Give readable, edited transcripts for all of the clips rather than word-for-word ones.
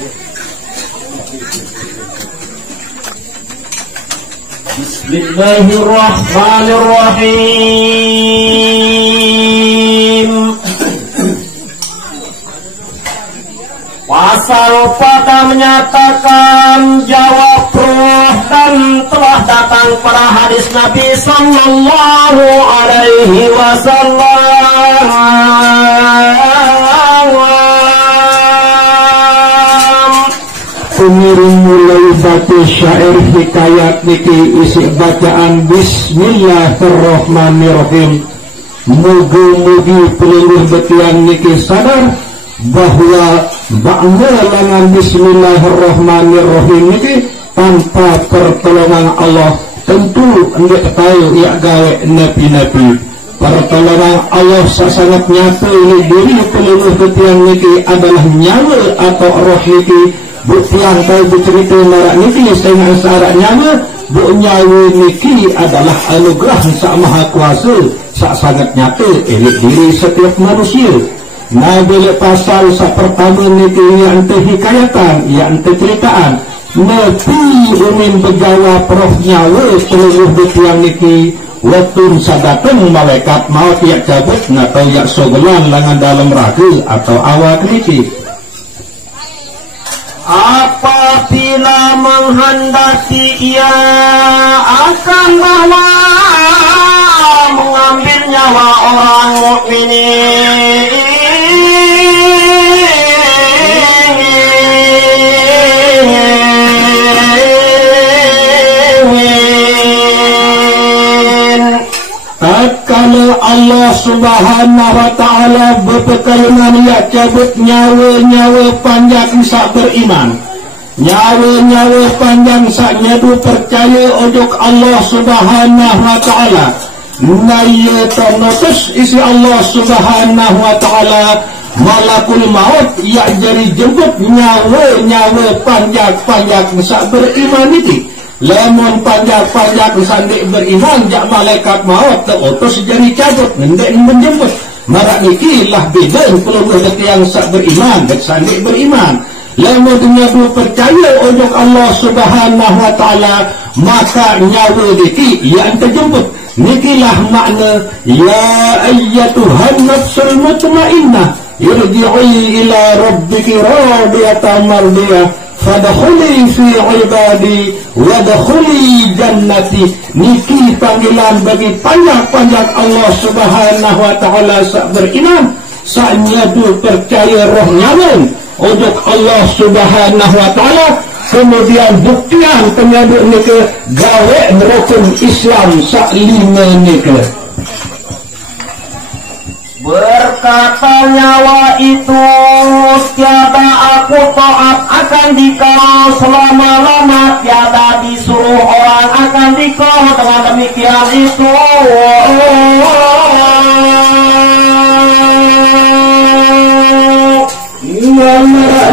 Bismillahirrahmanirrahim. Pasal pada menyatakan jawab roh dan telah datang pada hadis Nabi sallallahu alaihi wasallam. Pengiring mulai baca syair hikayat niki isi bacaan Bismillahirrahmanirrahim. Mugi-mugi peluluh betian niki sadar bahwa ba'alangan Bismillahirrahmanirrahim niki tanpa pertolongan Allah tentu enggak tahu ya gawe nabi-nabi. Pertolongan Allah sangat nyata ini diri peluluh betian niki adalah nyawa atau roh niki. Buktian tahu bercerita marak niki dengan syarat nyawa bu nyawa niki adalah anugerah Sang Maha Kuasa sangat nyata elik diri setiap manusia. Nah bila pasal pertama niki yang terhikayatan yang terceritaan Nabi umin begawa prof nyawa seluruh butiang niki waktu sadateng malaikat maut yang cabut atau yang sogelan lengan dalam raga atau awak niki. Apabila menghendaki ia akan bawa mengambil nyawa orang mukminin. Kalau Allah Subhanahu wa ta'ala berperkalian ya cabut nyawa-nyawa panjang sak beriman, nyawa-nyawa panjang sak nyadu percaya ojok Allah Subhanahu wa ta'ala. Naya ternotus isi Allah Subhanahu wa ta'ala malakul maut ya jadi jemput nyawa-nyawa panjang-panjang sak beriman itu. Lemon panjang-panjang sandik beriman jak malaikat maut terutus jadi cabut ngendek menjemput. Marak niki lah beda peluluh yang sak beriman dan sandik beriman. Lemon dunia du percaya ojok Allah Subhanahu wa ta'ala maka nyawa niki yang terjemput. Nikilah makna ya ayyatuhan nafsul mutmainnah irji'i ila rabbiki radiyatan mardiyah fadkhuli fi ibadi wadkhuli jannati. Niki panggilan bagi panjang-panjang Allah Subhanahu wa ta'ala sak beriman sak nyadu percaya roh nyawa ojok Allah Subhanahu wa ta'ala. Kemudian buktian penyaduk niki gawe rukun Islam sak lima niki. Berkata nyawa itu tiada aku taat akan dikau selama-lama, tiada disuruh orang akan dikau. Dengan demikian itu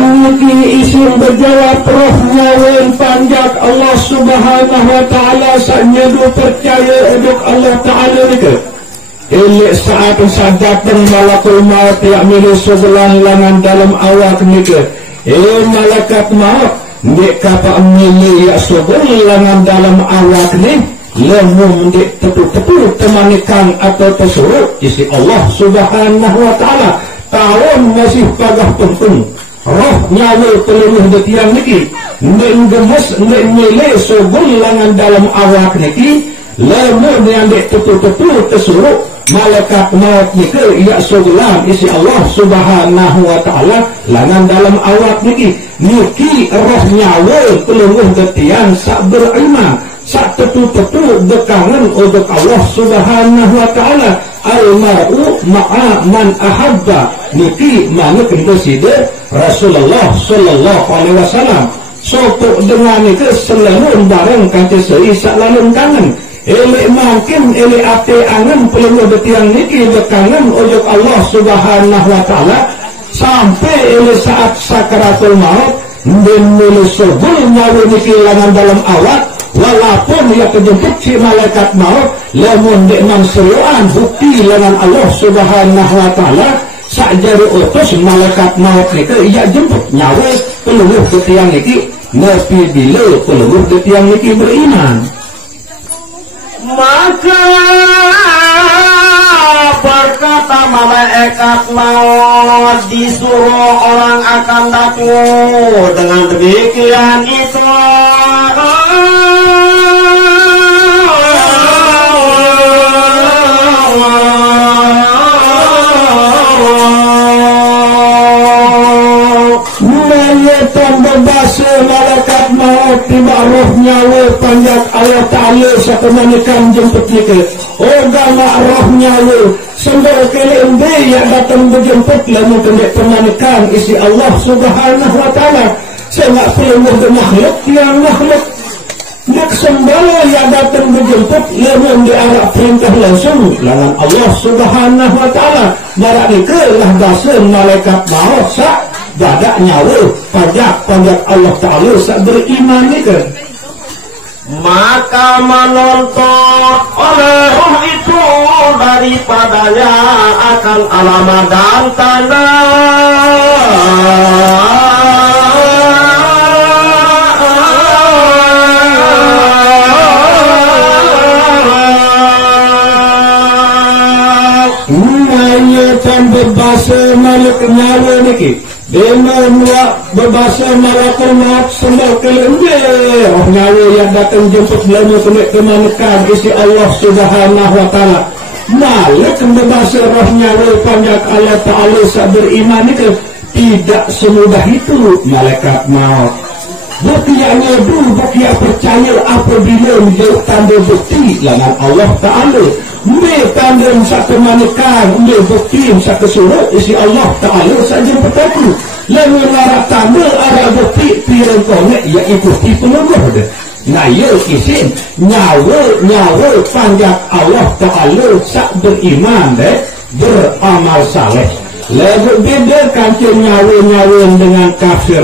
niki isim berjawab roh nyawa panjang Allah Subhanahu wa ta'ala sannyadu percaya untuk Allah ta'ala niki. Ilik saat sadateng malakul maut yang milik sebelah langan dalam awak niki. Malaikat maut ndik kapa milik ya sebelah langan dalam awak ni lemu ndik tetu-tetu temanikan atau tersuruh isi Allah Subhanahu wa ta'ala. Tahun masih pagah pentung roh nyawa peluluh detiang niki ndik gemes ndik milik sebelah langan dalam awak niki lemu yang ndik tetu-tetu tersuruh malaikat maut niki ya sebelah isi Allah Subhanahu wa ta'ala langan dalam awak niki. Niki roh nyawa peluluh detian sak beriman sak tetu-tetu bekangan untuk Allah Subhanahu wa ta'ala. Al-mar'u ma'a man ahabba niki mana kena Rasulullah sallallahu alaihi wasallam sopok dengan niki selalu bareng kanti seri sak lalun kangen. Elek mungkin elek ate angen peluluh detiang niki bekangan ojok Allah Subhanahu wa ta'ala sampai elek saat sakaratul maut dan mulai sebelum nyawa niki langan dalam awak walaupun ia kejemput si malaikat maut lamun dek nang seriuan bukti langan Allah Subhanahu wa ta'ala sakjari utus malaikat maut niki ia jemput nyawa peluluh ke tiang niki nepi bila peluluh ke tiang niki beriman. Maka berkata malaikat maut disuruh orang akan datang dengan demikian itu berbahasa malaikat maut tiba roh nyawa panjat Allah Ta'ala sakemanikan jemput niki ogama roh nyawa sembel kelembe yang datang berjemput lalu kendek pemanikan isi Allah Subhanahu Wa Ta'ala saya nak perlu bermakhluk yang makhluk nak sembel yang datang berjemput lalu diarah perintah langsung lawan Allah Subhanahu Wa Ta'ala barak niki lah bahasa malaikat maut sak jadak nyawa pajak Allah Ta'ala sak beriman ni ke maka menonton oleh roh itu daripadanya akan alamat dan tanda berbahasa malak nyawa niki dengan berbahasa malakul maut sembah kelembe roh nyawa yang datang jemput lalu kemanikan isi Allah Subhanahu Wa Ta'ala malik berbahasa roh nyawa panjat Allah Ta'ala sak beriman niki tidak semudah itu malaikat maut bukti yang ngadu bukti yang percaya apabila menjauh tanda bukti dengan Allah Ta'ala tanda satu manikan bukti satu suruh isi Allah Ta'ala saja bertaku lalu arah tanda arah bukti pirang kongek ia ikuti penungguh nah ia isin nyawa panjat Allah Ta'ala sak beriman beramal saleh lalu bedakan nyawa dengan kafir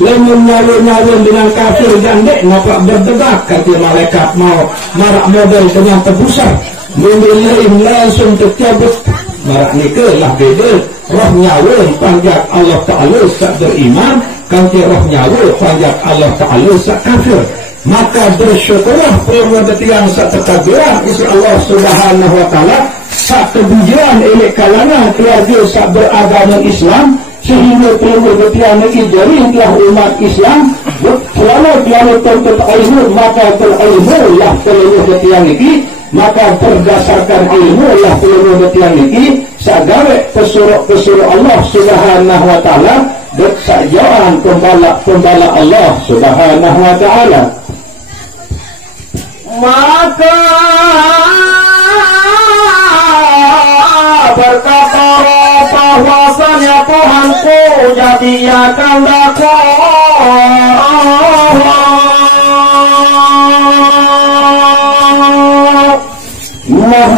lalu nyawa dengan kafir dan nampak berdebat kata malaikat maut marak model dengan tebusan memilih langsung tercabut marak nikah lah beda roh nyawa panjat Allah Ta'ala sak beriman kanti roh nyawa panjat Allah Ta'ala sak kafir maka bersyukurlah perbuatan yang sak terkajuan isi Allah Subhanahu Wa Ta'ala sak kebujuan elek kalangan keluarga sak beragama Islam sehingga perbuatan ini jari telah umat Islam selama dia tuntut ilmu maka berilmu lah perbuatan ini maka berdasarkan ilmu lah peluru-peluru ini sagawe pesuruh Allah Subhanahu Wa Ta'ala bersajaan pembala Allah Subhanahu Wa Ta'ala maka berkata bahwasanya Tuhanku jadi akan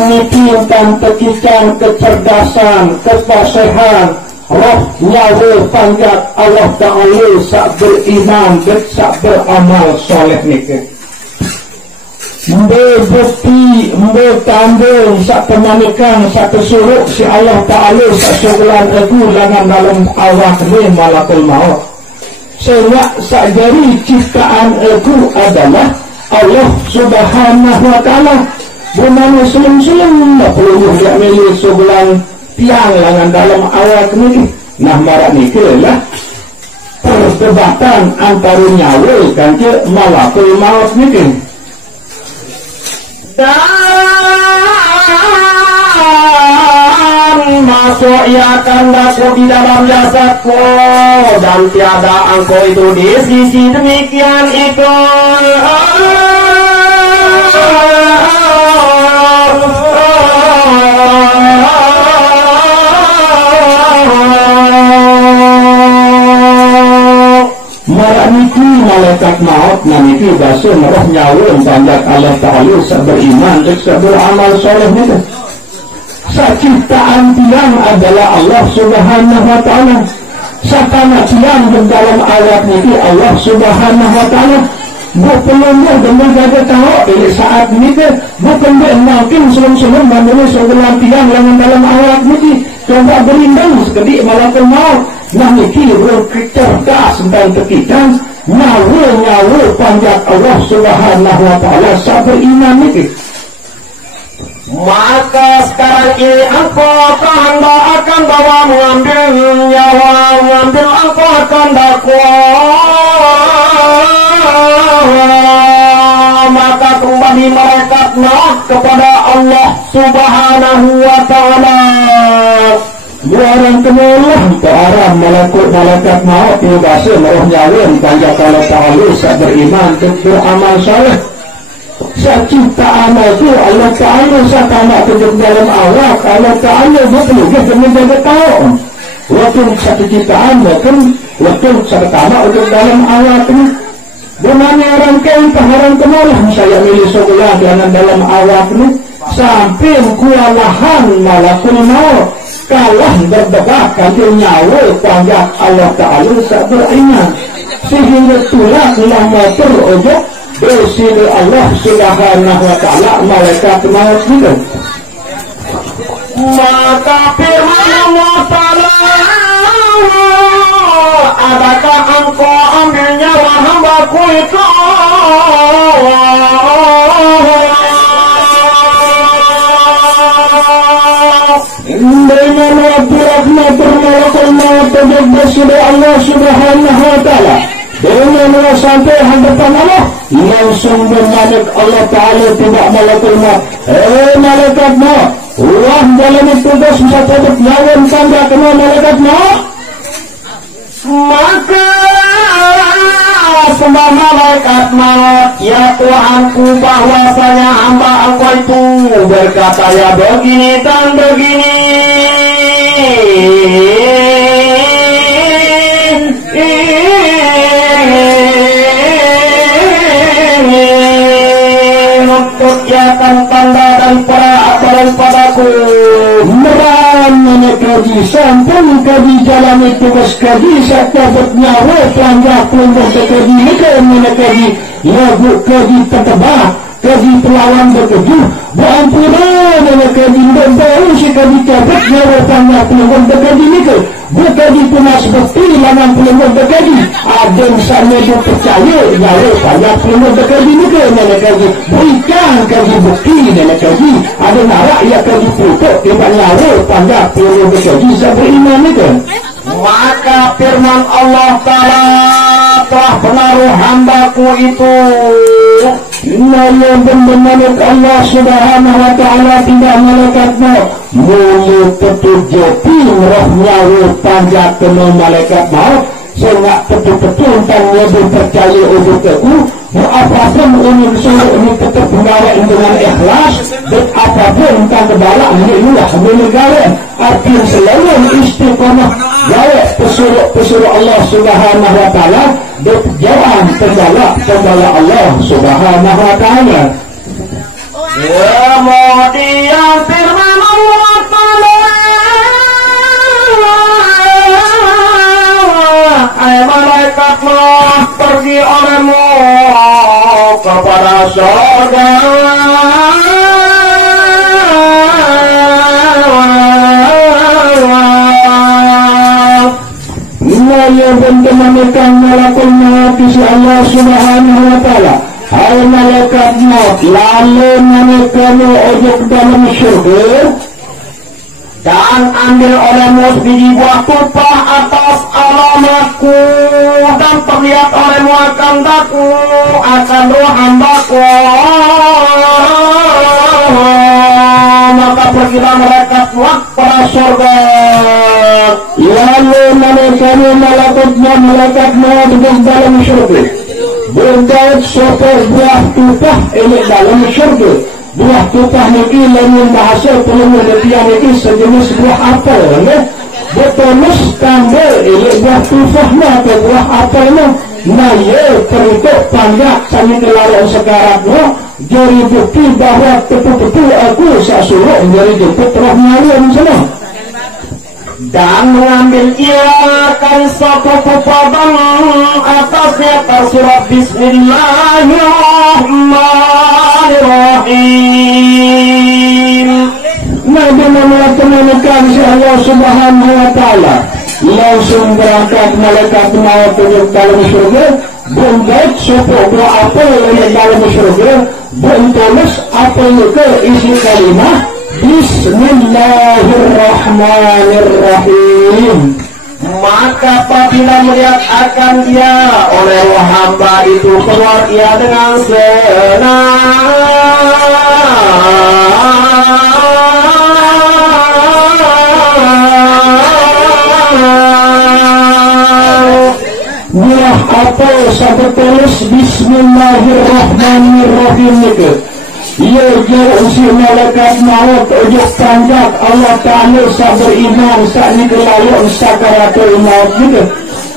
menitipkan kekikan kecerdasan kefasihan roh nyawa panjat Allah Ta'ala sak beriman dan sak beramal soleh niki bukti tandung sak pemanikan sak kesuruh si Allah Ta'ala sak syukuran itu dalam awak ni malakul maut sehingga sak jari ciptaan itu adalah Allah Subhanahu Wa Ta'ala bukan selim-selim tak perlu dia milih sebulan tiang langan dalam awak ni nah marak ni lah perdebatan antara nyawa dan ke malakul maut ni dan masuk ia akan masuk di dalam jasadku dan tiada engkau itu di sisi demikian itu malaikat maut nanti bahasa roh nyawa panjat Allah Ta'ala beriman dan beramal soleh itu ciptaan tiang adalah Allah Subhanahu Wa Ta'ala satana tiang dalam ayat ini Allah Subhanahu Wa Ta'ala bukan dengan jaga tahu saat ini bukan mungkin sebelum menulis sebulan tiang dalam ayat ini coba berindang sekedik malakul maut. Nah niki cerdas dan tekikan nyawa panjat Allah Subhanahu wa ta'ala sabar iman niki. Maka sekarang ini engkau tanda akan bawa mengambil nyawa, mengambil engkau akan maka kembali malaikat naik kepada Allah Subhanahu wa ta'ala. Orang kemulah para malaikat maut biasa roh nyawa panjat Allah ta'ala sabar iman beramal saleh. Ciptaan itu Allah Ta'ala satana tunjuk dalam awak Allah Ta'ala betul dia menjaga tahu waktu satu ciptaan waktu satu tanah untuk dalam awak ini benarnya rangkaian paharan kemulah saya milih sekolah dengan dalam awak ini sampai kualahan malakul maut kalah berdebat kantil nyawa panjat Allah Ta'ala beriman sehingga tulah motor ojok bersih Allah Subhanahu wa ta'ala malaikat maut juga. Maka firman Allah ta'ala, adakah engkau ambil nyawa hambaku itu? Dengan waktu rahmatur malakul maut bersih Allah Subhanahu wa ta'ala dengan sampai hadapan Allah langsung bermalik Allah Ta'ala tidak malakul maut malaikat maut Allah dalam tugas bisa tetap lawan tanda kena malaikat maut maka sembah malaikat maut ya Tuhanku bahwasanya hamba engkau itu berkata ya begini dan begini tanda daripada-padaku merana kaji sampun kaji jalani tugas kaji serta bernyawa panjang pelembab kaji mana kaji lagu kaji tertebak kaji pelawan berkeju berampunan mana kaji dan baru si kaji cabut nyawa panjang pelembab kaji nikah bukaji punas bukti laman pelembab kaji ada misalnya dia percaya nyawa panjang pelembab kaji nikah mana kaji berikan kaji bukti mana kaji ada narak ya kaji foto tiba nyawa panjang pelembab kaji bisa beriman nikah maka firman Allah Ta'ala telah menaruh hambaku itu Inna benar Allah Subhanahu wa ta'ala tidak malaikat maut mulut petujuti roh nyawa panjat kena malaikat maut sehingga betul-betul tanya percaya untuk aku apapun ini ini tetap mengalah dengan ikhlas dan apapun tak kebalak inilah menegara artinya selalu istiqamah gawe pesuruh Allah Subhanahu wa ta'ala dan jalan pembala Allah Subhanahu wa ta'ala. Kemudian firman Allah Ta'ala hai malaikat pergi olehmu kepada surga yang menemukan malakul maut si Allah Subhanahu wa ta'ala hai malaikat maut lalu menemukanmu ojok dalam syurga dan ambil olehmu biji buah tumpah atas alamatku dan terlihat olehmu akan daku akan roh hambaku maka pergilah malaikat maut pada surga lalu menemukanmu malaikat maut di dalam syurga berdaud sopir buah tumpah ini dalam syurga buah tumpah ini lain bahasa pelumur dia ini sejenis buah apel bertonus tambah ini buah tumpah atau buah apel nah ya terikut panjang saya kelarang sekarang jadi bukti bahwa betul-betul aku sasuruh jadi jemput roh nyawa semua dan mengambil ia akan satu kupadan atasnya tersurat Bismillahirrahmanirrahim. Nah dengan melakukan menekan si Allah Subhanahu wa Ta'ala, langsung berangkat malaikat maut ke dalam surga, bumbet sopok apa yang dalam surga, buntulis apa yang ke isi kalimah Bismillahirrahmanirrahim. Maka apabila melihat akan dia oleh hamba itu keluar ia dengan senang. Dia apa sampai tulis Bismillahirrahmanirrahim itu. Ia usia malaikat maut ujuk panjang Allah Ta'ala beriman saat ini kelayuk sakaratul maut juga.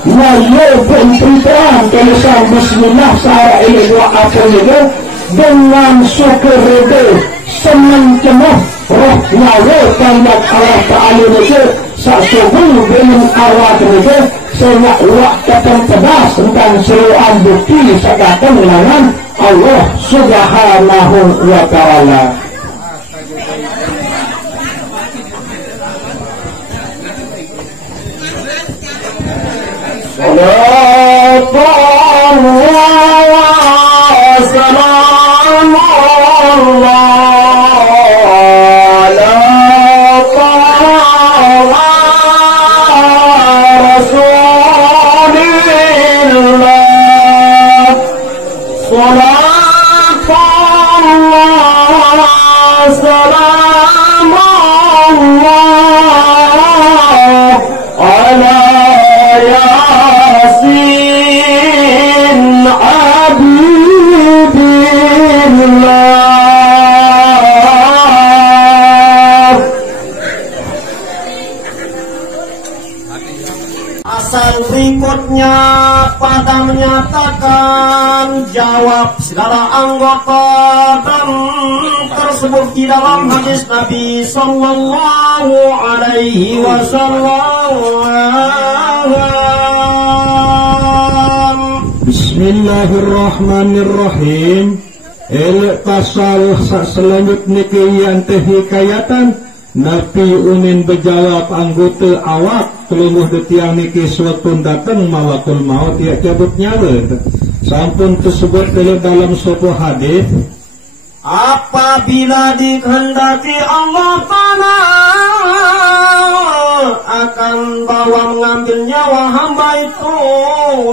Nah ia pun perintah tulisan Bismillah searah ini dua apa juga dengan syukur reda senang cemuh roh nyawa panjang Allah Ta'ala juga saat subuh dengan awal juga sehingga waktu terpedas tentang seluruh bukti sekatan ulangan Allah Subhanahu wa Ta'ala. Berikutnya pada menyatakan jawab segala anggota dan tersebut di dalam hadis Nabi Sallallahu Alaihi Wasallam. Bismillahirrahmanirrahim. Elek pasal selanjutnya yang hikayatan Nabi unin berjawab anggota awak kelumuh detiang niki suatu datang malakul maut ia cabut nyawa. Sampun tersebut dalam suatu hadis. Apabila dikehendaki Allah Ta'ala akan bawa mengambil nyawa hamba itu,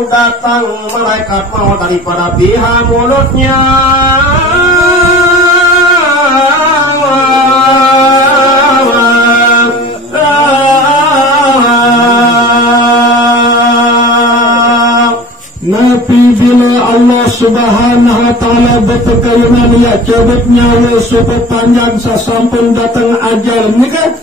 datang malaikat maut daripada pihak mulutnya. Nabi bila Allah Subhanahu wa Ta'ala berkeinginan ia cabut nyawa supaya panjang sasampun datang ajal nikah,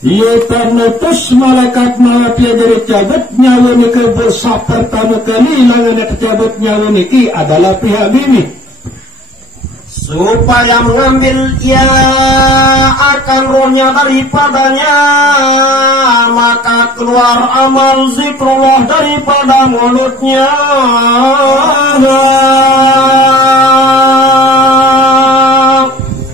ia ternutus malaikat maut ia jadi cabut nyawa nikah bersah pertama kali langan ia cabut nyawa niki adalah pihak bini. Supaya mengambil ia akan rohnya daripadanya, maka keluar amal zikrullah daripada mulutnya.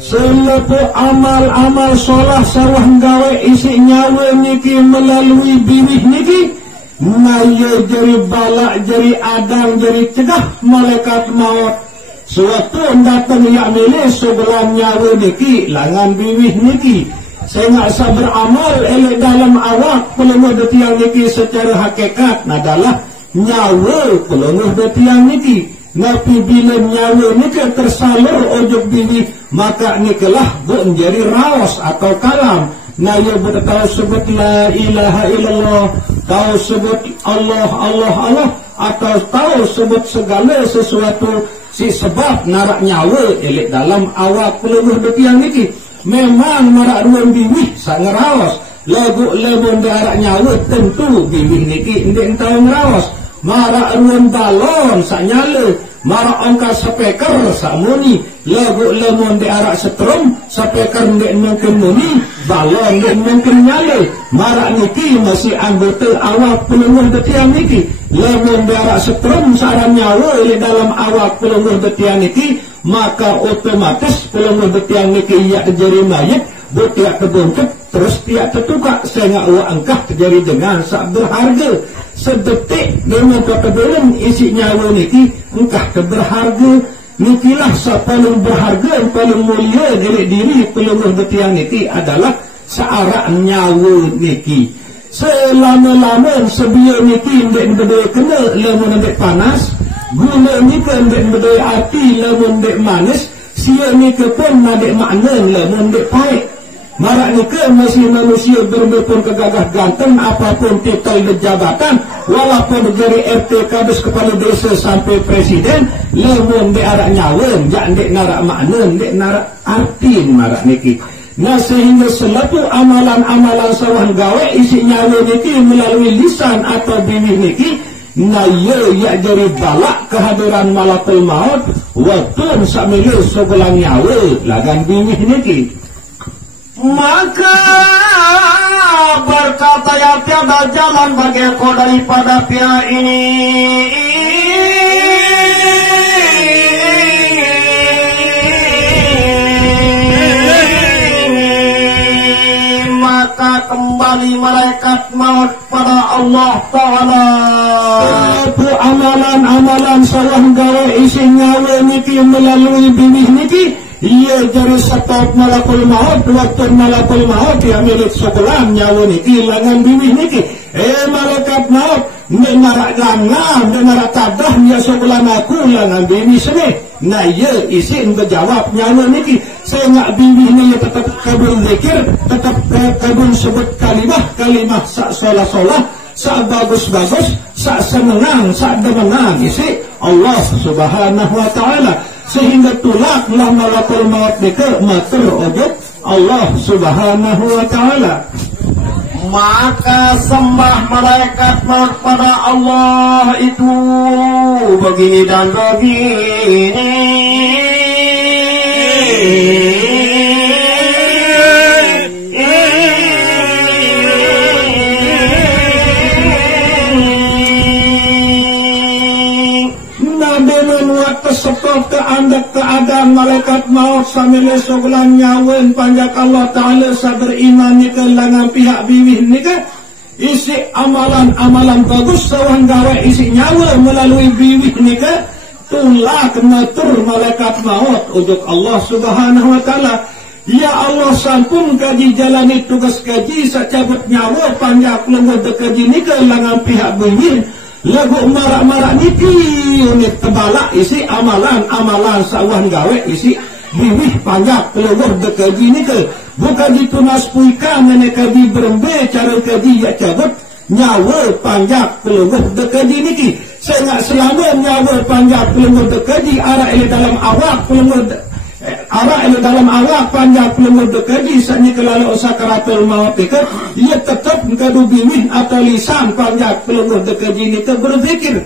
Selepas amal-amal solah sarwah gawe isi nyawa niki melalui bibih niki, naya jari balak jari adang jari cegah malaikat maut. Suatu datang yang milih sebelah nyawa niki langan bibih niki. Saya nak sabar amal elok dalam awak pelumuh detiang niki secara hakikat adalah nyawa pelumuh detiang niki. Nabi bila nyawa niki tersalur ojok bibih, maka nikelah menjadi rawas atau kalam. Naya bertahu sebut la ilaha illallah, tahu sebut Allah Allah Allah, atau tahu sebut segala sesuatu si sebab narak nyawa elik dalam awak pelumuh detiang niki. Memang marak ruang bibih sangat rawas. Lagu lebon darak nyawa tentu bibih niki ndek tahu ngerawas. Marak ruang balon sak nyala, marak angka speaker sak muni. Lagu lemon darak setrum, speaker ndek mungkin muni, balon ndek mungkin nyala. Marak niki masih anggota awak pelumuh detiang niki. Lemon darak setrum saran nyawa di dalam awak pelumuh detiang niki, maka otomatis pelumuh detiang niki ia jadi mayat, bertiak kebungkut terus dia tertukar saya ngak angkah terjadi dengan sak berharga sedetik dengan kata belum isi nyawa niki engkah keberharga nikilah sa paling berharga paling mulia dari diri peluluh betiang niki adalah searah nyawa niki selama-lama sebiar niki ndek bedaya kena lamun ndek panas guna niki ndek bedaya api lamun ndek manis sia niki pun ndek makna lamun ndek pahit marak nikah masih manusia bermepun kegagah ganteng apapun titel jabatan walaupun dari RT kadus kepala desa sampai presiden lamun dek arak nyawa jak dek narak makna dek narak arti marak niki nah sehingga selaku amalan-amalan sawan gawe isi nyawa niki melalui lisan atau bini niki nah ya jadi balak kehadiran malakul maut waktu sambil sebelah nyawa lagan bini niki. Maka berkata yang tiada jalan bagiku daripada pihak ini maka kembali malaikat maut pada Allah Ta'ala amalan-amalan salah gawe isi nyawa niki melalui bini niki ia jadi stop malakul maut waktu malakul maut yang milik sebelah nyawa niki langan bini niki malaikat maut menarak langam menarak tadah ya sebelah aku langan bini sini nah ia isi berjawab nyawa niki saya nak bini ni tetap kabul zikir tetap kabul sebut kalimah sak solah sak bagus sak senang sak demenang isi Allah Subhanahu wa Ta'ala sehingga tulaklah malakul maut nike matur ojok Allah Subhanahu wa Ta'ala maka sembah malaikat maut pada Allah itu begini dan begini sebab keadaan malaikat maut sambil sebelah nyawen panjak Allah Ta'ala sabar iman ni ke langan pihak bibih ni ke isi amalan bagus sawan gawe isi nyawa melalui bibih ni ke tulak matur malaikat maut ujuk Allah Subhanahu wa Ta'ala ya Allah sampun kaji jalani tugas kaji sacabut nyawa panjak lengur dekaji ni ke langan pihak bibih lagu marak-marak niki unit tebalak isi amalan sawan gawe isi bibih panjak keluar dekaji ni ke bukan ditunas puika menekaji berembe cara kaji ya cabut nyawa panjak keluar dekaji niki saya nak selama nyawa panjak keluar dekaji arah ini dalam awak keluar arah ini dalam awak panjang pelumur dekaji sani kelalu sakaratul maut itu ia tetap kadu bibih atau lisan panjang pelumur dekaji ini ke berzikir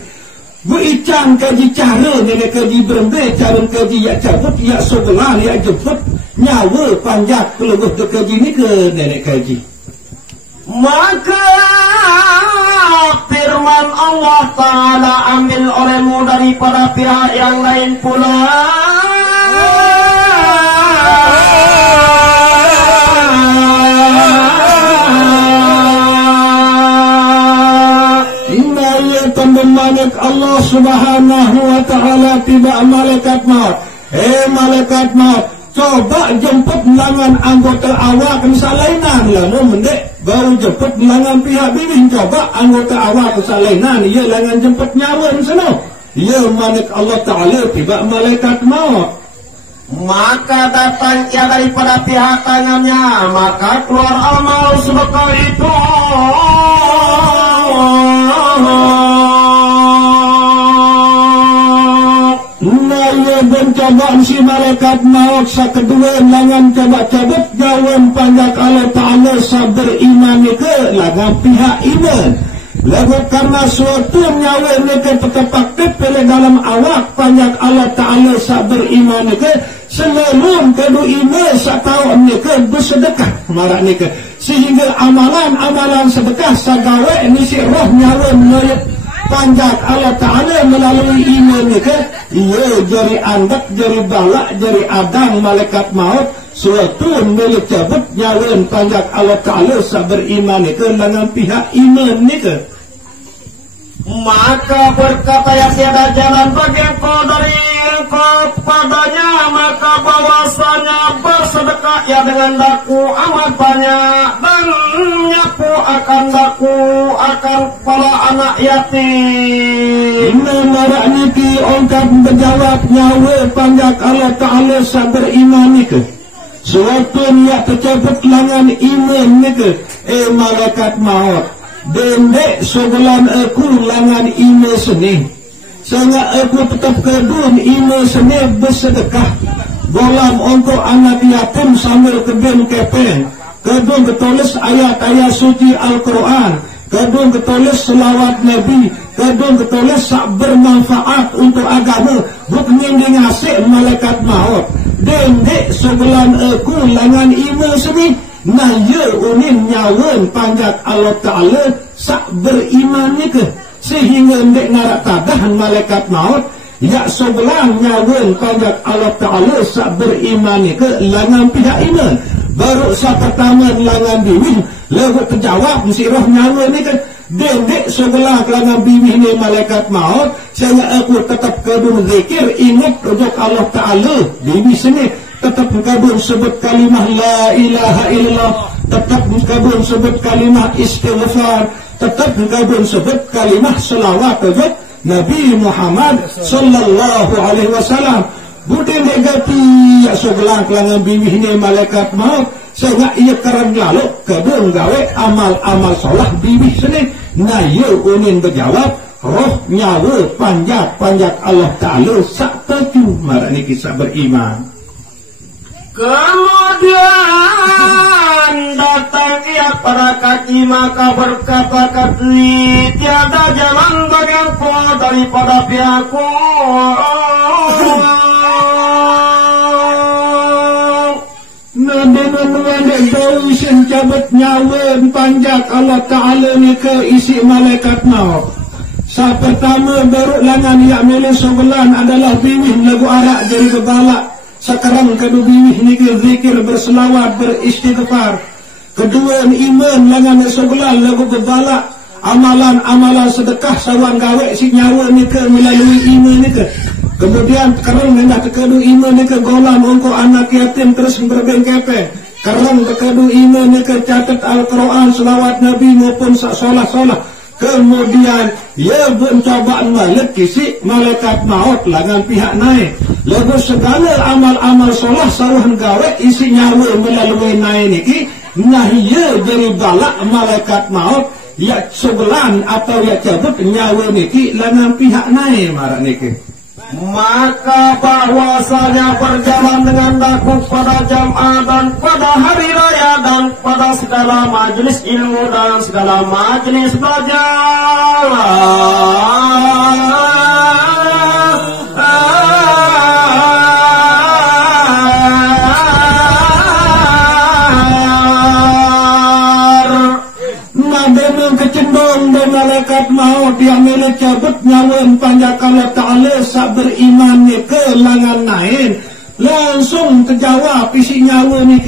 bericang kaji cara nenek kaji berembe cara kaji ya cabut ya sebelah ya jemput nyawa panjang pelumur dekaji ini ke nenek kaji maka firman Allah Ta'ala ambil olehmu daripada pihak yang lain pula Malaikat Allah Subhanahu wa Ta'ala tiba malaikat maut malaikat maut coba jemput langan anggota awak kesalainan lalu mendek baru jemput langan pihak bibih coba anggota awak kesalainan ia langan jemput nyawa sana ia malaikat Allah Ta'ala tiba malaikat maut maka datang ia daripada pihak tangannya maka keluar amal sedekah itu bencobaan si malaikat maut sakedua langan coba cabut gawan panjak Allah Ta'ala sabar iman ke langan pihak iman lagu karena suatu nyawa mereka tetap aktif pada dalam awak panjak Allah Ta'ala sabar iman ke selalu kadu iman satau mereka bersedekah marak mereka sehingga amalan sedekah sagawe ini si roh nyawa melayat panjak Allah Ta'ala melalui iman mereka ia jari andak, jari balak, jari adang malaikat maut suatu milik cabut nyawa panjak Allah Ta'ala beriman ke dengan pihak iman ke. Maka berkata yang tiada jalan bagi engkau dari engkau padanya, maka bahwasanya bersedekah ya dengan daku amat banyak, dan nyapu akan daku akan para anak yatim. Marak niki ongkap berjawab nyawa panjak Allah Ta'ala beriman ke. Suatu niat tercabut langan iman ke. Malaikat maut dendek sebulan aku langan ime seni sangat aku tetap kedun ime seni bersedekah golam untuk anak yatim sambil kedun kepeng kedun ketulis ayat-ayat suci Al-Quran kedun ketulis selawat Nabi kedun ketulis sak bermanfaat untuk agama bukan ngasih malaikat maut dendek sebulan aku langan ime seni. Nah ya unin nyawan panjat Allah Ta'ala sak beriman ke sehingga ndek ngarak tadah malaikat maut ya sebelah nyawan panjat Allah Ta'ala sak beriman ke langan pihak iman baru sak pertama langan biwih lalu terjawab mesti roh nyawa ni ke dendek sebelah langan biwih ni malaikat maut sehingga aku tetap kedun zikir ingat rujuk Allah Ta'ala biwih sini tetap kabun sebut kalimah la ilaha illallah tetap kabun sebut kalimah istighfar tetap kabun sebut kalimah selawat kepada Nabi Muhammad sallallahu alaihi wasallam budin negati ya sebelah kelangan bibih ni malaikat maut sehingga ia kerana lalu kabun gawe amal-amal solah bibih sini nah ia unin berjawab roh nyawa panjat Allah Ta'ala sak teju marah ni kisah beriman. Kemudian datang ia para kaki maka berkata kaki tiada jalan bagiku daripada pihakku. Nabi tahu cabut nyawa panjat Allah Ta'ala ni ke isi malaikat maut. Saat pertama baru langan yang milih sebulan adalah bimih lagu arak jadi kepala. Sekarang kedua bini ni zikir berselawat beristighfar. Kedua iman langan sebelah lagu berbala amalan sedekah sawan gawe si nyawa ni ke melalui iman ni ke. Kemudian sekarang hendak kedua iman ni ke golam untuk anak yatim terus berbengkepe. Sekarang kedua iman ni ke catat Al-Quran selawat Nabi maupun solah-solah. Kemudian ia mencobaan malik kisi malaikat maut langan pihak naik. Lalu segala amal-amal solah saruhan gawe isi nyawa melalui naik niki. Nah ia dari balak malaikat maut ya sebelan atau ya cabut nyawa niki langan pihak naik marah niki. Maka bahwasanya berjalan dengan daku pada Jum'at dan pada hari raya dan pada segala majelis ilmu dan segala majelis belajar. Kecendong dan malaikat maut yang milik cabut nyawa panjak Allah Ta'ala sak beriman ni ke langan nain langsung terjawab isi nyawa ni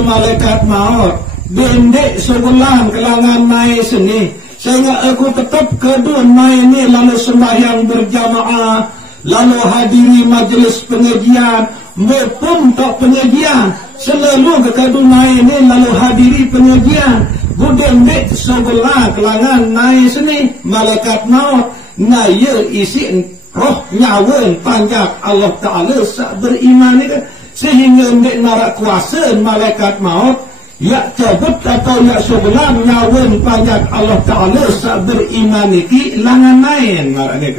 malaikat maut dendek sebulan ke langan nain sini sehingga aku tetap kedun nain ni lalu sembahyang berjamaah lalu hadiri majlis pengajian maupun tak pengajian selalu ke kedun nain ni lalu hadiri pengajian budem dek sebelah kelangan naik sini malaikat maut na ia isi roh nyawa panjak Allah Ta'ala sak beriman ni sehingga dek narak kuasa malaikat maut ya cabut atau ya sebelah nyawa panjak Allah Ta'ala sak beriman ni langan naik narak ni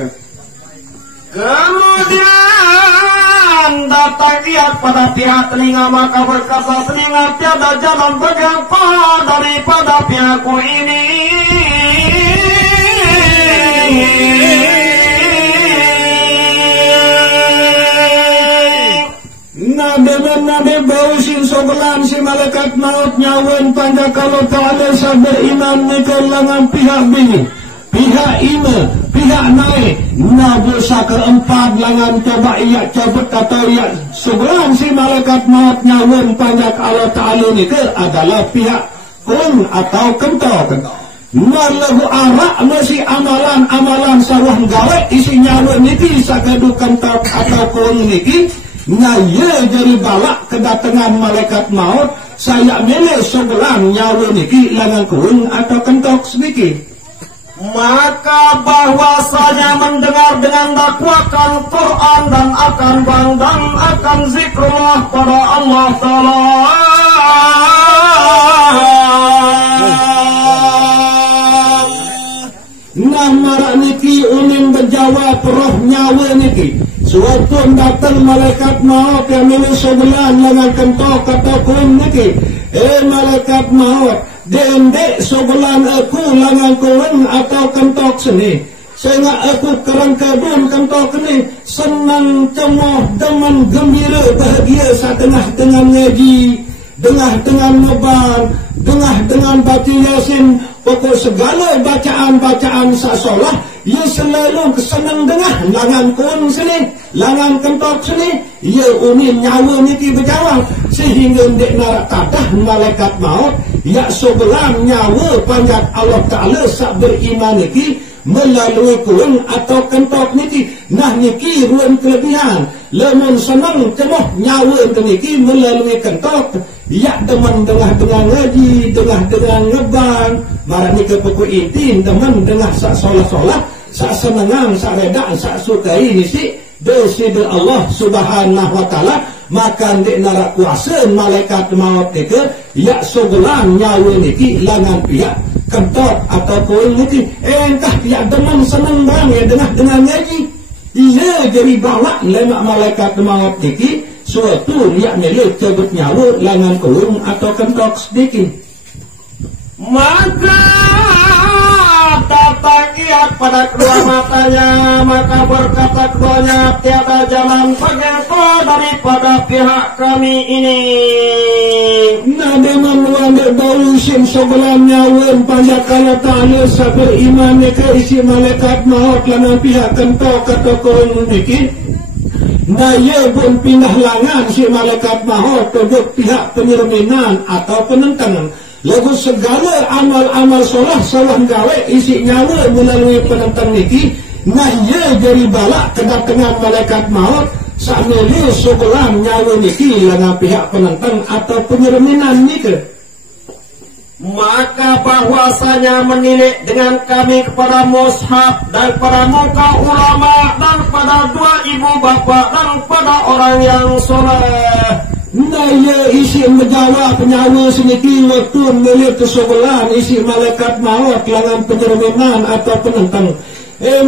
kemudian datang ia pada pihak telinga maka berkata telinga tiada jalan bagiku daripada pihakku ini. Nade bausin sobelan si malaikat maut nyawan panjak Allah Ta'ala sabar iman ni kelangan pihak bini pihak iman pihak naik na dosa keempat langan coba ia cabut atau ia sebelang si malaikat maut nyawun panjak Allah Ta'ala ni ke adalah pihak kun atau kentok lagu arak masih amalan sarwah gawe isi nyawun niki sakadu kentok atau kun niki na ye jadi balak kedatangan malaikat maut saya milih sebelang nyawun niki langan kun atau kentok sedikit. Maka bahwasanya mendengar dengan dakwakan Quran dan akan bangdang akan zikrullah pada Allah Ta'ala. Nah marak niki unin berjawab roh nyawa niki. Suatu datang malaikat maut yang milih sebelah dengan kentok atau kun niki. Malaikat maut dendek sebelah aku langan kurang atau kentok seni sehingga aku kerang kedun kentok ini senang cemoh demen gembira bahagia setengah dengan ngaji tengah dengan nebar tengah dengan baca yasin pokok segala bacaan sasolah ia selalu kesenang dengar langan kun seni langan kentok seni ia unin nyawa niki berjawab sehingga dek narak kadah malaikat maut ya sebelah nyawa panjat Allah Ta'ala sak beriman niki melalui kun atau kentok niki nah niki ruang kelebihan lemon senang cemoh nyawa niki melalui kentok ya demen dengar ngaji dengar ngeban marah ni kepukul intin demen dengar sak solah sak senengang sak redak sak sukai ni si deside Allah Subhanahu wa Ta'ala makan dek narak kuasa malaikat maut niki ya sebelah nyawa niki langan pihak kentok atau koin niki entah pihak demen seneng bang ya dengar ngaji iya jadi balak lemak malaikat maut niki suatu dia milik cabut nyawa langan koin atau kentok sedikit maka datang ia pada kedua matanya maka berkata keduanya tiada jalan bagi daripada pihak kami ini. Nah dengan wanda bau sim sebelah nyawa panjat Allah Ta'ala sabar iman ke isi malaikat maut langan pihak kentok atau koin niki nah ia pun pindah langan si malaikat maut ke pihak penyerminan atau penentangan lagu segala amal solah gawe isi nyawa melalui penentang niki nah ia jadi balak kedatangan malaikat maut sambil sebelah nyawa niki langan pihak penentang atau penyerminan niki maka bahwasanya menilik dengan kami kepada mushaf dan pada muka ulama dan pada dua ibu bapa dan pada orang yang soleh. Nah ya isi menjawab nyawa seniki waktu melihat ke sebelah isi malaikat maut langan penyerminan atau penentang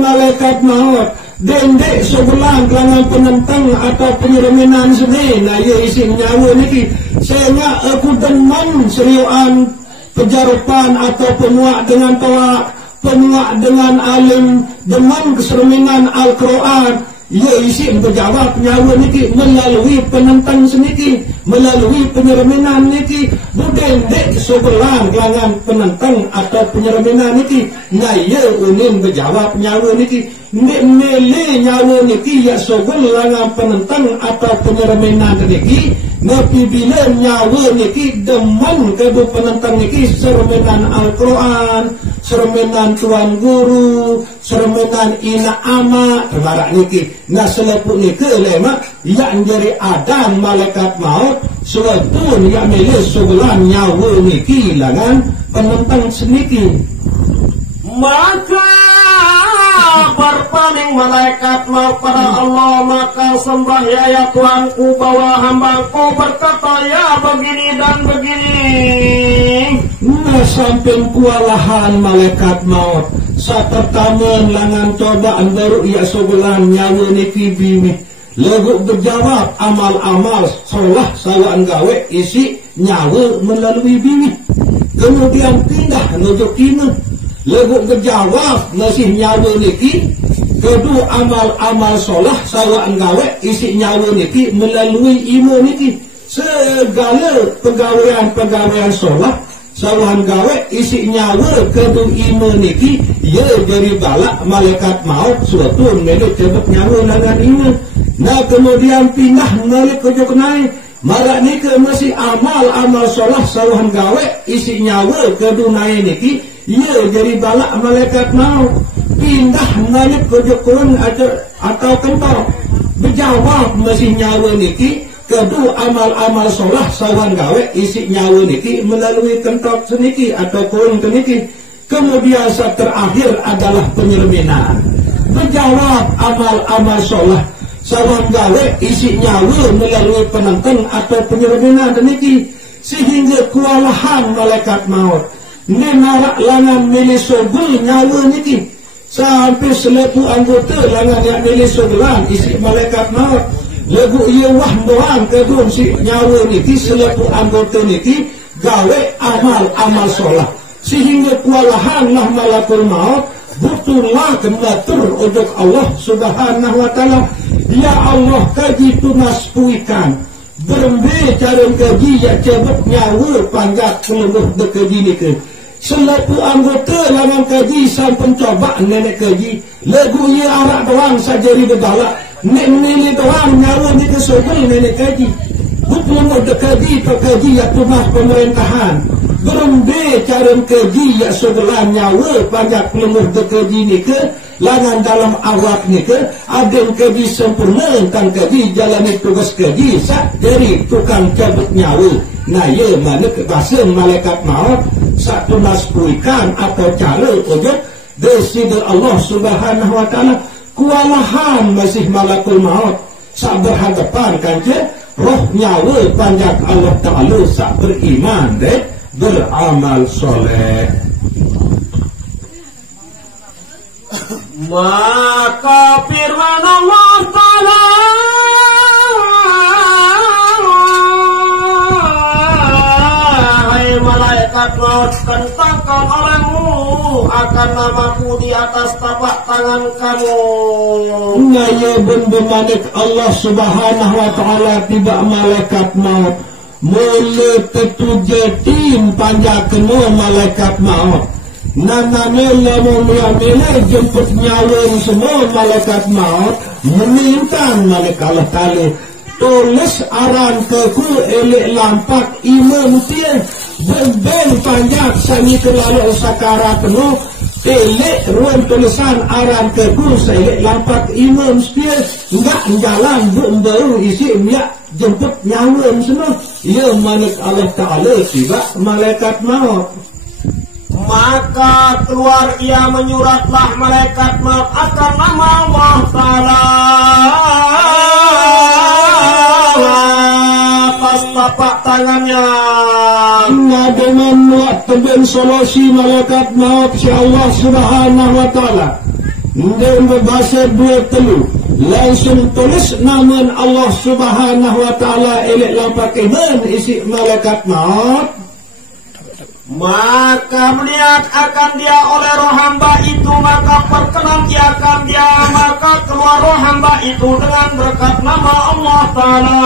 malaikat maut dendek sebelah langan penentang atau penyerminan seni nah ya isi nyawa niki sehingga aku demen seriuan pejarupan atau penguak dengan tawa penguak dengan alim demen kesermingan Al-Quran ia isi berjawab nyawa niki melalui penentang seniki melalui penyerminan niki budendek sebelah langan penentang atau penyerminan niki nah ia unin berjawab nyawa niki nek mele nyawa niki ya sebelah langan penentang atau penyerminan niki nabi bila nyawa niki demen kedu penentang niki serminan Al-Quran serminan Tuan Guru serminan ina ama barak niki nah selepuk niki lemak yang jadi adam malaikat maut suatu yang milik sebelah nyawa niki langan penentang seniki maka berpaling malaikat maut pada Allah maka sembah ya Tuhanku bahwa hambaku berkata ya begini dan begini nah sampai kualahan malaikat maut saat pertama langan cobaan baru ia sebelah nyawa niki bimi lagu berjawab amal-amal solah sawaan gawe isi nyawa melalui bimi kemudian pindah menuju kini lagu berjawab masih nyawa niki kedua amal-amal solah sawaan gawe isi nyawa niki melalui ilmu niki segala pegawaian solah sawan gawe isi nyawa kedu iman niki ia dari balak malaikat maut suatu menek cabut nyawa dengan iman. Nah kemudian pindah balik ke joknai marak niki masih amal solah sawan gawe isi nyawa kedu nai niki ia dari balak malaikat maut pindah balik ke jokun atau kentor berjawab masih nyawa niki kedua amal solah sawan gawe isi nyawa niki melalui kentok seniki atau kurung seniki. Kemudian saat terakhir adalah penyerminaan. Berjawab amal solah sawan gawe isi nyawa melalui penenteng atau penyerminaan seniki. Sehingga kewalahan malaikat maut menarak langan milih sobul nyawa niki. Sampai selepu anggota langan yang milih sobulan isi malaikat maut. Lagu ia wah doang kedua si nyawa niki selaku anggota niki gawe amal solah sehingga kewalahan lah malakul maut butullah kembatur untuk Allah subhanahu wa ta'ala. Ya Allah kaji tunas puikan berembe cara kaji ya cabut nyawa panjat kelembuh dekaji niki selaku anggota langan kaji sampai coba nenek kaji lagu ia arak doang sajari bedala nenek doang nyawa di kesobel nenek kaji bukan ada kaji terkaji ya tunah pemerintahan berembe cara kaji ya sebelah nyawa panjat kelembuh dekaji niki langan dalam awak niki ada yang kaji sempurna tentang kaji jalani tugas kaji sak dari tukang cabut nyawa. Nah ya mana bahasa malaikat maut satu naspuikan atau cara ujung desider Allah subhanahu wa ta'ala kewalahan masih malakul maut sak berhadapan kanca roh nyawa panjat Allah ta'ala sak beriman deh beramal soleh. Maka firman Allah ta'ala malaikat maut kentangkan olehmu akan namaku di atas tapak tangan kamu. Ngaya ben-bemanik Allah subhanahu wa ta'ala tiba malaikat maut mula tetujetin panjakmu malaikat maut nanane lamun yamile jemput nyawa semua malaikat maut meminta malaikat Allah ta'ala tulis aran keku elek lampak imam tiang ben panjang sani terlalu sakarat penuh elek ruang tulisan aran keku elek lampak imam tiang enggak jalan bau isi minyak jemput nyawa semua ya malaikat Allah ta'ala tiba malaikat maut. Maka keluar ia menyuratlah malaikat maut akan nama Allah ta'ala atas tapak tangannya. Inna dengan waktu dan solusi malaikat maut si Allah subhanahu wa ta'ala dan berbahasa dua telu langsung tulis namun Allah subhanahu wa ta'ala elek lampak iman isi malaikat maut. Maka melihat akan dia oleh roh hamba itu maka perkenan ia akan dia maka keluar roh hamba itu dengan berkat nama Allah ta'ala.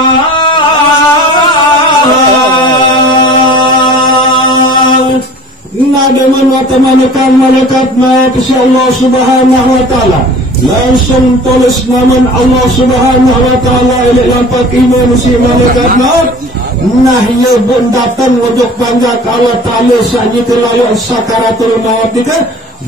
Dengan watamanakan malaikat maut si Allah subhanahu wa ta'ala langsung tulis namun Allah subhanahu wa ta'ala elek lampak iman si malaikat maut. Nah ya bun datang wujud panjat Allah ta'ala sahnya kelayak sakaratul maut nika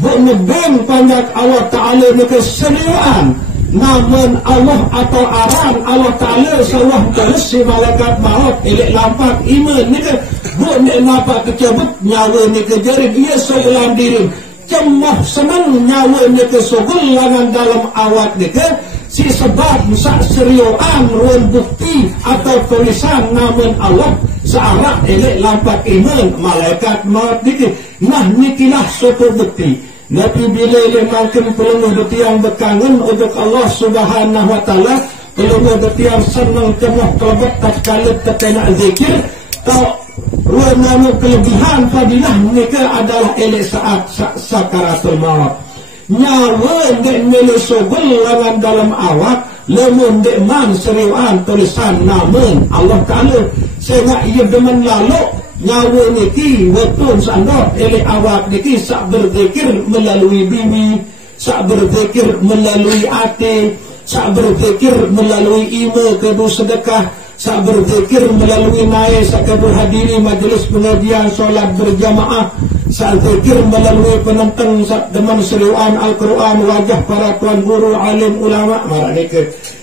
bun ngebeng panjat Allah ta'ala nika seriuan namun Allah atau aran Allah ta'ala sawah tulis si malaikat maut elek lampak iman nika bun nampak kecabut nyawa nika jari dia sebelah diri cemah senang nyawa nika sogul langan dalam awak nika si sebab sak seriuan ruang bukti atau tulisan namun Allah searah elek lampak iman malaikat maut niki. Nah nikilah suatu bukti Nabi bila makin pelunguh bukti yang berkangen untuk Allah subhanahu wa ta'ala pelunguh bukti yang senang cemah kelebat tak kalit terkena zikir tau ruang namun kelebihan fadilah nika adalah elek saat sakaratul maut nyawa dek nilai sobel langan dalam awak lemun dek man seriuan tulisan namun Allah ta'ala sehingga ia demen lalu nyawa niki wetun sandok ele awak niki sak berzikir melalui bibi, sak berzikir melalui ati, sak berzikir melalui ima kedu sedekah, sak berzikir melalui naik sak kedu hadiri majlis pengajian solat berjamaah, sak berzikir melalui penentang sak deman seriuan Al-Quran wajah para tuan guru alim ulama marane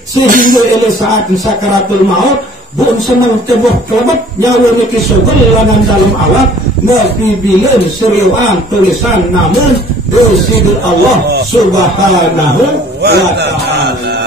sehingga ele saat sakaratul maut bun senang tebuh kelebat nyawa niki sugel langan dalam awak nabi bilen seriuan tulisan namun bersidir Allah subhanahu wa ta'ala.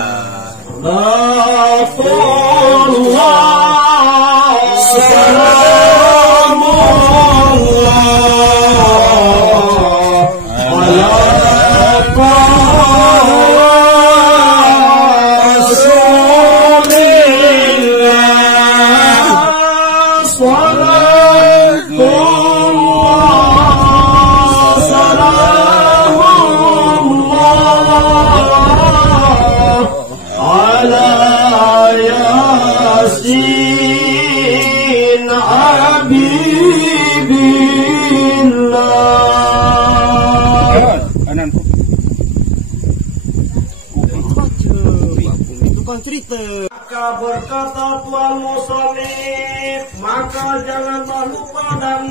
Maka berkata Tuan Musonif, maka janganlah lupa dan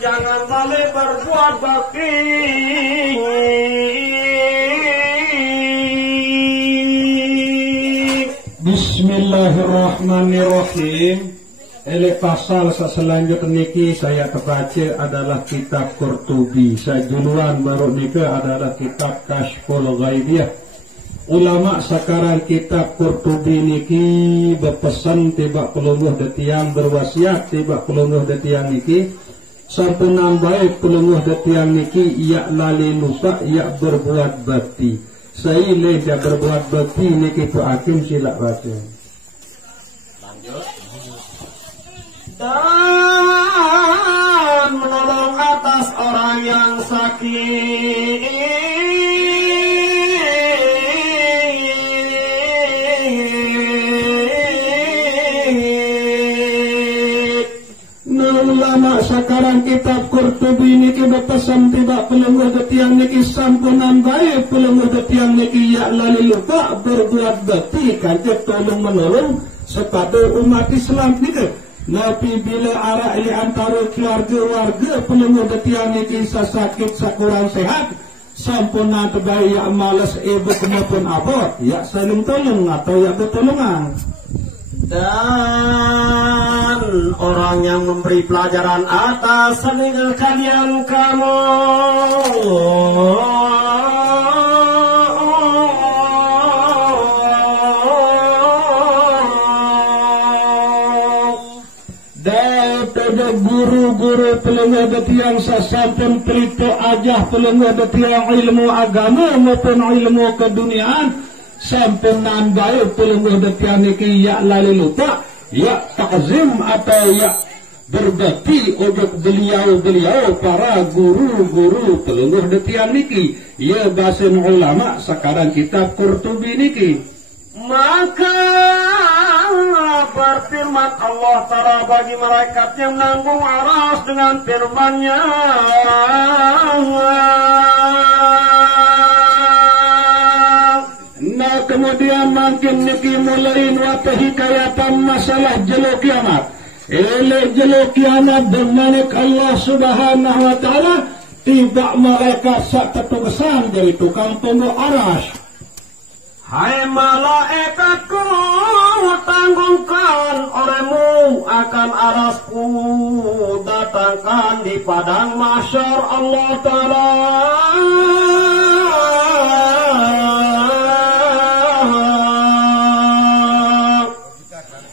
jangan balik berbuat bakti. Bismillahirrahmanirrahim. Ele pasal selanjutnya niki saya terbaca adalah kitab Qurtubi. Sajuluan baru nika adalah kitab Kashful Ghaibiyah. Ulama sekarang kitab Qurtubi niki berpesan tiba pelunguh detiang berwasiat tiba pelunguh detiang niki sampunan baik pelunguh detiang niki ia lali lupa ia berbuat bakti. Saya dia berbuat bakti niki tu hakim sila baca. Lanjut. Dan menolong atas orang yang sakit. Ulama sekarang kitab Qurtubi niki berpesan tidak pelunguh detiang niki sampunan baik pelunguh detiang niki ya lali lupa berbuat bakti kanjeng tolong menolong sepatu umat Islam niki. Nabi bila arah di antara keluarga warga pelunguh detiang niki sakit sakurang sehat sampunan terbaik ya malas ibu kenapun abot ya saling tolong atau ya bertolongan. Dan orang yang memberi pelajaran atas meninggal kalian kamu daripada guru-guru pelunguh detiang sasampun cerita ajah pelunguh detiang ilmu agama maupun ilmu keduniaan sampunan baik pelunguh detiang niki ya lali lupa ya takzim atau ya berbakti untuk beliau-beliau para guru-guru pelunguh detiang niki ya bahasan ulama sekarang kitab Qurtubi niki. Maka berfirman Allah Ta'ala bagi malaikat yang menanggung aras dengan firman-Nya, nah kemudian makin niki mulai wata hikayatan masalah jelo kiamat. Ele jelo kiamat bermanik Allah Subhanahu wa Ta'ala tiba malaikat sak tetugesan dari tukang tunggu aras. hai malaikatku, tanggungkan olehmu akan arasku, datangkan di padang mahsyar Allah Ta'ala.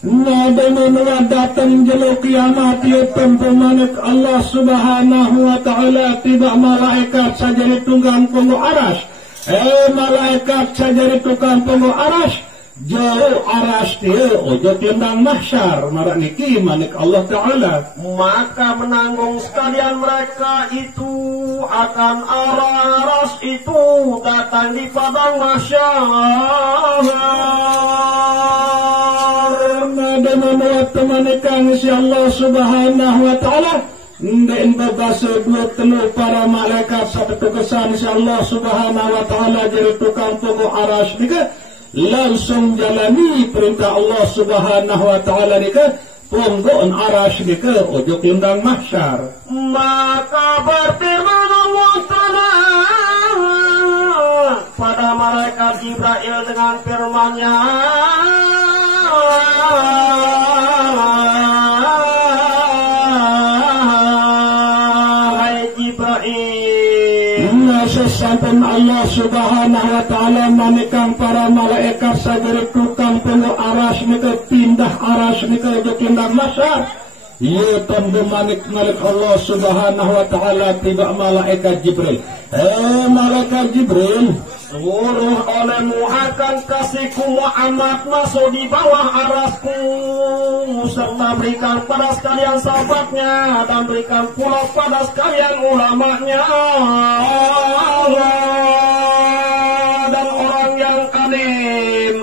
Nabi datang jelo kiamat ya pemanik Allah Subhanahu wa Ta'ala tiba malaikat saja di tunggang punggu aras. Malaikat saja di tukang punggu aras jauh aras dia ojo tendang mahsyar marak niki malik Allah Ta'ala. Maka menanggung sekalian mereka itu akan aras itu datang di padang mahsyar. Dan membuat temanikan si Allah Subhanahu wa taala dan berbahasa dua telur para malaikat satu kesan Allah Subhanahu wa taala jadi tukang pokok arash nika langsung jalani perintah Allah Subhanahu wa taala nika ponggoan arash nika ojo lembang mahsyar. Maka berfirman Allah Ta'ala pada malaikat Jibril dengan firman-Nya, hai Jibril, sesampun Allah Subhanahu wa taala manikang para malaikat sageri tukang penggo arash nika pindah arash nika ojo lembang mahsyar. Ia tanda malik Allah Subhanahu wa taala tiba malaikat Jibril. Malaikat Jibril, suruh olehmu akan kasihku Muhammad masuk di bawah arasku, serta berikan pada sekalian sahabatnya dan berikan pula pada sekalian ulamanya dan orang yang alim.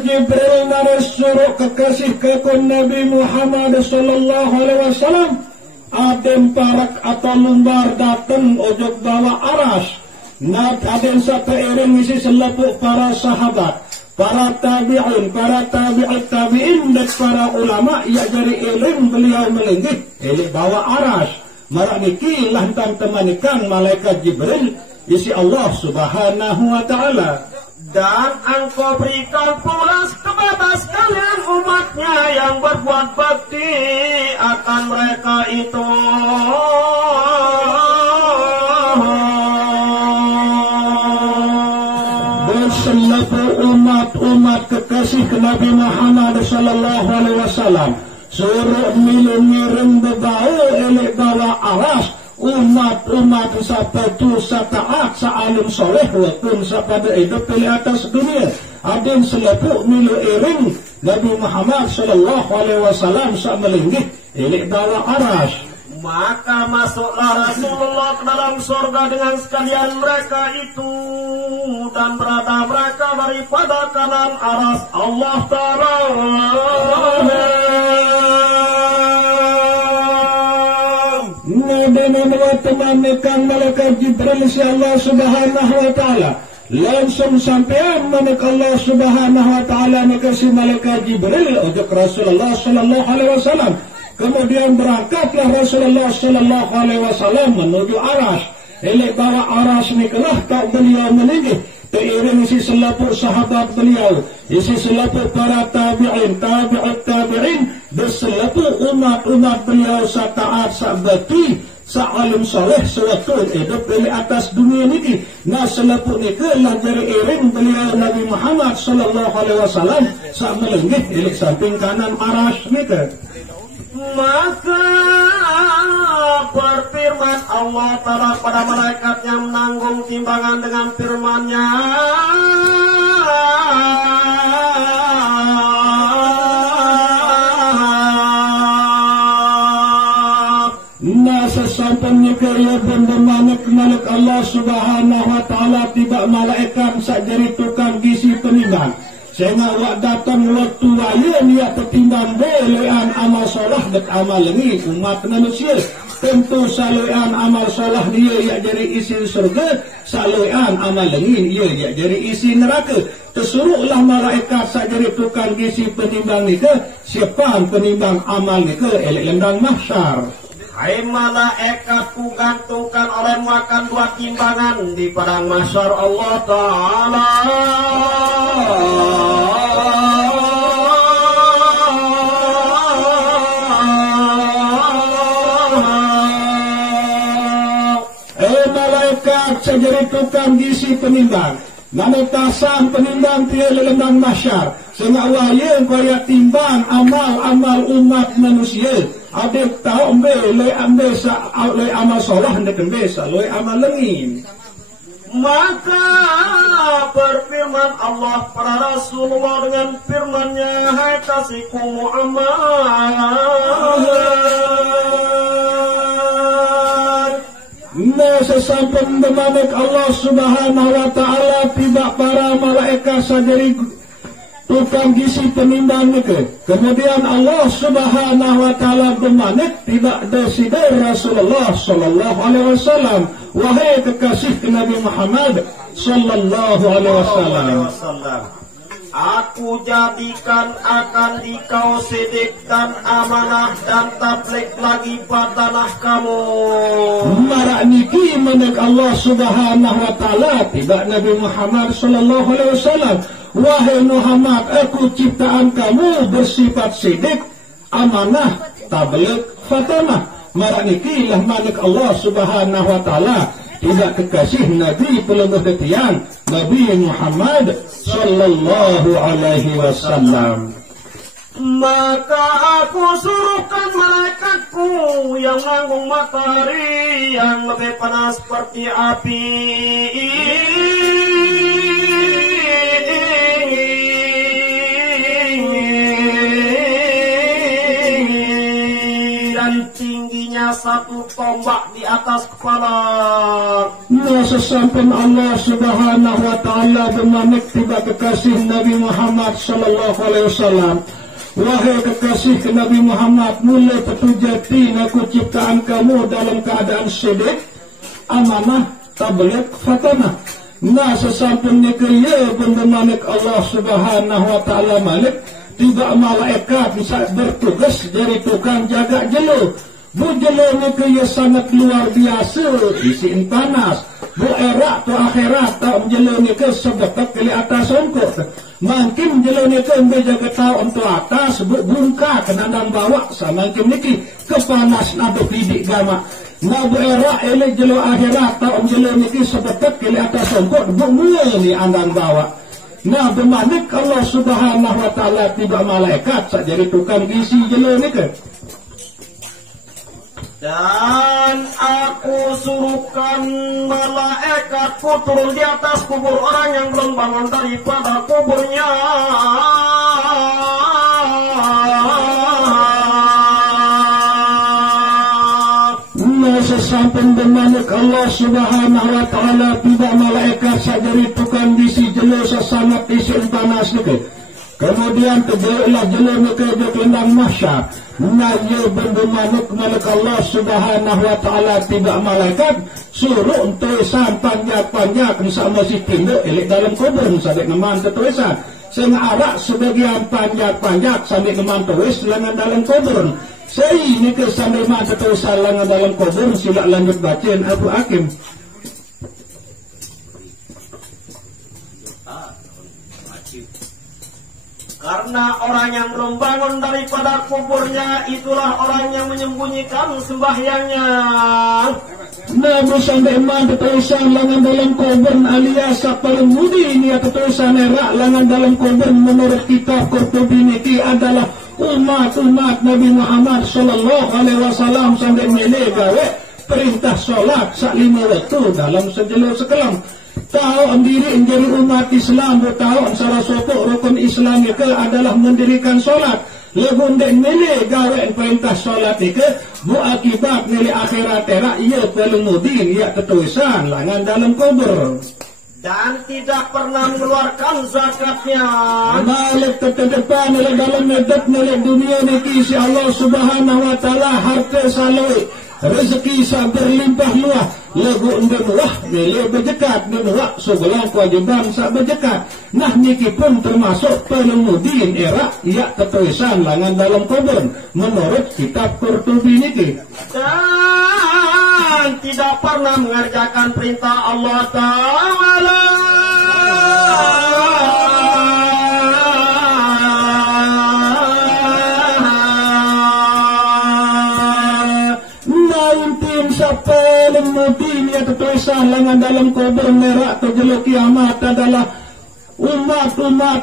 Jibril naris suruh kekasih kekun Nabi Muhammad sallallahu alaihi wasallam adem parak atau lumbar datang ojok bawa aras. Nak adem satu iring isi selepuk para sahabat, para tabi'in, para tabi'in dan para ulama ia jadi iring beliau melinggih ilik bawa aras. Marak niki lantan temanikan malaikat Jibril isi Allah Subhanahu wa taala. Dan engkau berikan pula kepada sekalian umatnya yang berbuat bakti akan mereka itu. Berselaku umat kekasih ke Nabi Muhammad sallallahu alaihi wasallam suruh milu-miring berbau elek bawa aras. Umat sapatu sataat sa'alim soleh walaupun sapada hidup di atas dunia adin selepuk milu iring Nabi Muhammad sallallahu alaihi wasallam sa melinggih ilik bawa aras. Maka masuklah Rasulullah ke dalam surga dengan sekalian mereka itu, dan berada mereka daripada kanan aras Allah Ta'ala. Dan teman kang malaikat Jibril si Allah Subhanahu wa taala langsung sampai manik Allah Subhanahu wa taala nekasi malaikat Jibril ojok Rasulullah sallallahu alaihi wasallam. Kemudian berangkatlah Rasulullah sallallahu alaihi wasallam menuju aras. Elek bawa aras nikalah tak beliau melinggih Teiring isi selaput sahabat beliau, isi selaput para tabi'in, tabi'in, berselaput umat-umat beliau sa'taat, sa'bati, sa'alim saleh, sewaktu hidup di atas dunia ini. Nah selaput ni lah dari iring beliau Nabi Muhammad sallallahu alaihi wasallam sa'melenggih di samping kanan aras ni ke. Maka berfirman Allah Ta'ala pada malaikat yang menanggung timbangan dengan firman-Nya, nah sesampainya kaya benda-manik malik Allah Subhanahu wa Ta'ala tiba malaikat sajari tukang gisi penimbang. Sehingga wak datang waktu waya niat tertimbang belean amal solah dan amal lengi umat manusia. Tentu saluan amal solah dia ia jadi isi surga, saluan amal lengi ia jadi isi neraka. Tersuruhlah malaikat sajari tukang gisi penimbang ni ke, siapa penimbang amal ni ke elek lendang mahsyar. Hai malaikat ku gantungkan oleh makan dua timbangan di padang mahsyar Allah Ta'ala. Malaikat sajari tukang gisi penimbang. Mana tasam penimbang dia lelembang mahsyar. Sehingga waya kaya timbang amal umat manusia. Adik tahu ambil amal solah hendak ambil saloi amal lengin. Maka berfirman Allah pada Rasulullah dengan firman-Nya, hai kasihku Muhammad. Nah sesampai memanik Allah Subhanahu wa Ta'ala tiba para malaikat sajari tukang gizi penimbang ke. Kemudian Allah Subhanahu wa taala bermanik tidak desider Rasulullah sallallahu alaihi wasallam, wahai kekasih Nabi Muhammad sallallahu alaihi wasallam, aku jadikan akan dikau sidik dan amanah dan tabligh lagi pada kamu. Marak niki menek Allah Subhanahu wa taala tiba Nabi Muhammad sallallahu alaihi wasallam, wahai Muhammad, aku ciptaan kamu bersifat sidik, amanah, tabligh, fatamah. Marak niki lah menek Allah Subhanahu wa taala tidak kekasih Nabi pelengah detian Nabi Muhammad sallallahu alaihi wasallam. Maka aku suruhkan malaikatku yang menganggung matahari yang lebih panas seperti api, tingginya 1 tombak di atas kepala. Sesampai Allah Subhanahu wa taala bermanik tiba kekasih Nabi Muhammad sallallahu alaihi wasallam, wahai kekasih Nabi Muhammad, mulai petujati aku ciptaan kamu dalam keadaan sidik, amanah, tabligh, fatamah. Sesampainya kaya bermanik Allah Subhanahu wa taala malik tiba malaikat bisa bertugas dari tukang jaga jelo. Bu jelo ni kaya sangat luar biasa, isiin panas. Bu erak tu akhirat tak jelo ni ke sebetak kali atas ongkot. Mungkin jelo ni ke menjaga tahu untuk atas, bu bungka kena dan bawa sama mungkin niki kepanas nado pidik gama. Bu erak ele jelo akhirat tak jelo ni ke sebetak kali atas ongkot, bu mula ni andang bawa. Bermanik Allah Subhanahu wa taala tiba malaikat sak jadi tukang gizi jelo ni ke. Dan aku suruhkan malaikatku turun di atas kubur orang yang belum bangun daripada kuburnya. Sesampai bermanik Allah Subhanahu wa taala tiba malaikat sajari tukang bisi jelo sesangat isin panas ni. Kemudian terjadilah jelo ni ke kelendang mahsyar. Nanya bermanik malaikat Allah Subhanahu wa taala tiba malaikat suruh tulisan panjang-panjang sama si tindak elik dalam kubur sampai neman tulisan. Sehingga arak sebagian panjang-panjang sampai neman tulis lengan dalam kubur. Saya ini ke sampai mata tulisan lengan dalam kubur. Sila lanjut bacaan Abu Hakim. Karena orang yang belum bangun daripada kuburnya itulah orang yang menyembunyikan sembahyangnya. Nabi sampai mata tulisan lengan dalam kubur alias paling mudi ini atau tulisan erak lengan dalam kubur menurut kitab Qurtubi niki adalah umat Nabi Muhammad sallallahu alaihi wasallam sampai milih gawe perintah solat sak 5 waktu dalam sejelo sekelam. Tahu diri menjadi umat Islam, tahu salah satu rukun Islam itu adalah mendirikan solat. Lebih dan milih gawe perintah solat itu bu akibat milih akhirat terak ia paling mudin ia ketulisan lengan dalam kubur. Dan tidak pernah mengeluarkan zakatnya. Balik ke depan dalam medek milik dunia ni kisi Allah Subhanahu wa taala harta saloi rezeki sa berlimpah luah lagu undang wah milik berjekat dan wah sebelah kewajiban sa berjekat. Nah niki pun termasuk pengemudin era ia ketulisan lengan dalam kubur menurut kitab Qurtubi niki. Dan tidak pernah mengerjakan perintah Allah Ta'ala. Paling mudin ya ketulisan lengan dalam kubur merah terjeluk kiamat adalah umat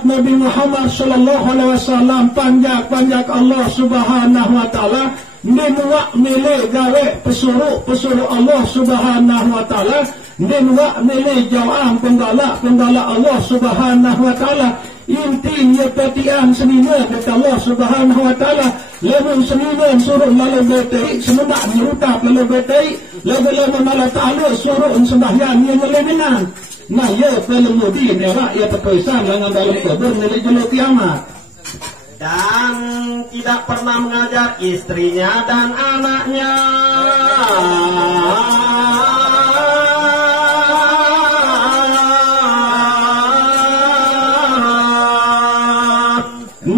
Nabi Muhammad sallallahu alaihi wasallam panjang Allah Subhanahu wa taala menwak milih gawe pesuruh Allah Subhanahu wa taala menwak milih jawab pembala Allah Subhanahu wa taala. Intinya petian seniman kata Allah Subhanahu wa taala lamun seniman suruh lalu betai semudah merutak lalu betai lalu malah ta'ala suruh sembahyang yang lemenan Nah ya pelemudin era ya tertulisan dengan dalam kubur nilai julu kiamat. Dan tidak pernah mengajar istrinya dan anaknya.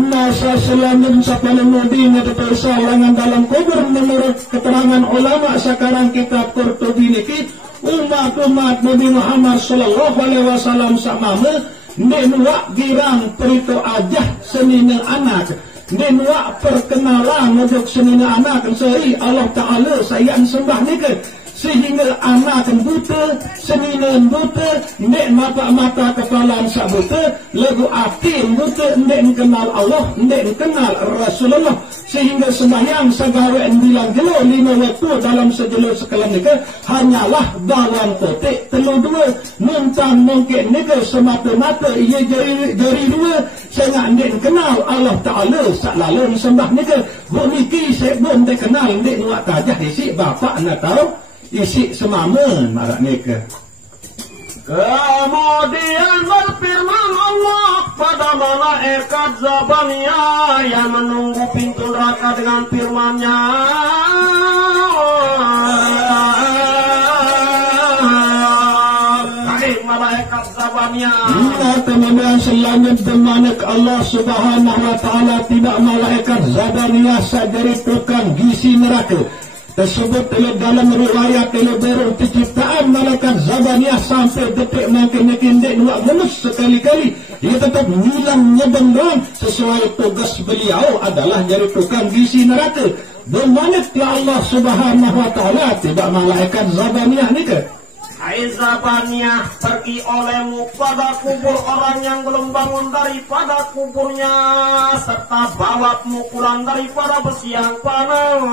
Masa selanjutnya pelemudin ya tertulisan dengan dalam kubur menurut keterangan ulama sekarang kitab Qurtubi niki umat Nabi Muhammad sallallahu alaihi wasallam samama nenwa girang perito aja senina anak nenwa perkenalan untuk senina anak sehari Allah Ta'ala sayang sembah nika sehingga anak buta senina buta nek mata kepala sak buta lagu akin buta nek kenal Allah nek kenal Rasulullah sehingga sembahyang sagawe 9 jelo 5 waktu dalam sejelo sekalan nika hanyalah dalam kotek telu dua muntang mungkin nika semata-mata ia jari dua saya nek kenal Allah Ta'ala salalun sembah nika buniki sebelum dia kenal nek nuak tajah isi bapak nak tahu isi semamen marak nika. Kemudian berfirman Allah pada malaikat Zabaniyah yang menunggu pintu neraka dengan firman-Nya. Hai malaikat Zabaniyah. Kemudian selanjutnya manik Allah Subhanahu wa Ta'ala tidak malaikat Zabaniyah sajari tukang gisi neraka. Tersebut dalam riwayat baru penciptaan malaikat Zabaniyah sampai detik makin dua mulus sekali-kali dia tetap ngilang nyebendong sesuai tugas beliau adalah jadi tukang gisi neraka. Bermanaklah Allah Subhanahu wa Ta'ala tidak malaikat Zabaniyah ni ke? Hai Zabaniyah, pergi olehmu pada kubur orang yang belum bangun daripada kuburnya, serta bawa pukulan daripada besi yang panas.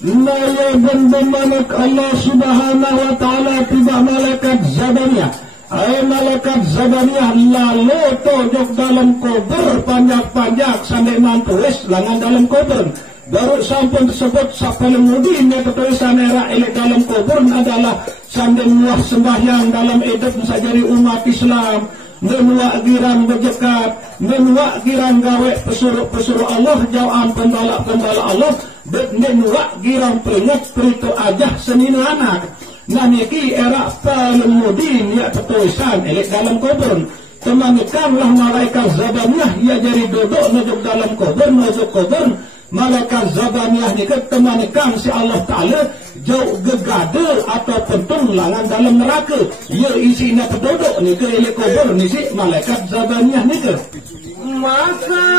Naya dan bermanak Allah Subhanahu wa Ta'ala tiba malaikat Zabaniyah. Hai malaikat Zabaniyah lalu tojok dalam kubur panjak-panjak sampai mantuis langan dalam kubur. Baru sampun tersebut sapelemudin yang tertulisan era elik dalam kubur adalah sambil muah sembahyang dalam hidup sajari umat Islam menuak girang berjekat menuak girang gawe pesuruh Allah jauhan pembala Allah menuak girang peringat perito ajah senina anak. Nah niki era pelemudin yang tertulisan elik dalam kubur. Temanikanlah malaikat Zabaniyah ia jadi duduk nujuk dalam kubur nujuk kubur. Malaikat Zabaniyah ni ketemanikan si Allah Ta'ala jauh gegada atau pentung langan dalam neraka. Ya isinya penduduk ni ke ilik kubur ni si malaikat Zabaniyah ni ke. Maka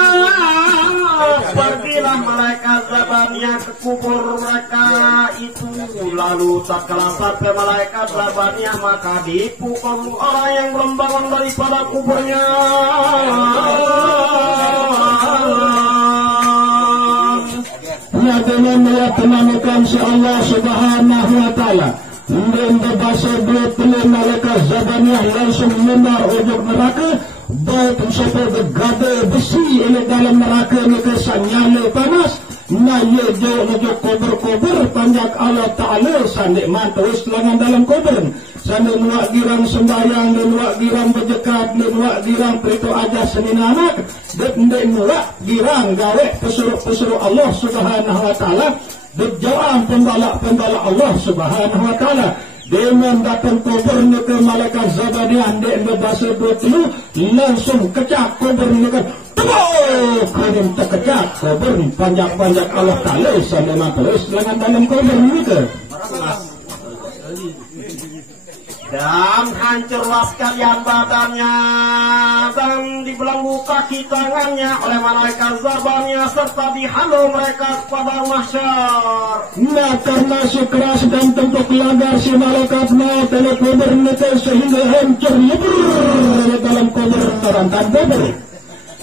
pergilah malaikat Zabaniyah ke kubur mereka itu. Lalu tak kalah sampai malaikat Zabaniyah maka dipukul orang yang belum bangun daripada kuburnya. Dengan meyakinkan si Allah Subhanahu wa Ta'ala dan berbahasa dua puluh malaikat Zabaniyah langsung menar ujung neraka baik sampai bergada besi ini dalam neraka ini kesanyala panas. Nah ia jauh nujuk kubur-kubur panjang Allah Ta'ala sandik mantus lengan dalam kubur sandik nuak girang sembahyang dan nuak girang berjekat dan nuak girang perito aja senina anak dan nuak girang gawe pesuruh Allah Subhanahu wa Ta'ala berjauhan pembala Allah Subhanahu wa Ta'ala. Dengan datang kubur ni ke malaikat Zabaniyah dan berbahasa 20 langsung kecak kubur ni ke kalim terkecak kubur panjang-panjang Allah Ta'ala sama terus dengan dalam kubur ni ke dan hancurlah sekalian badannya dan dibelenggu kaki tangannya oleh malaikat Zabaniyah serta dihalau mereka kepada mahsyar. Nah karena keras dan tentu kelanggar si malaikat maut dalam kubur mereka sehingga hancur lebur dalam kubur terantan kubur.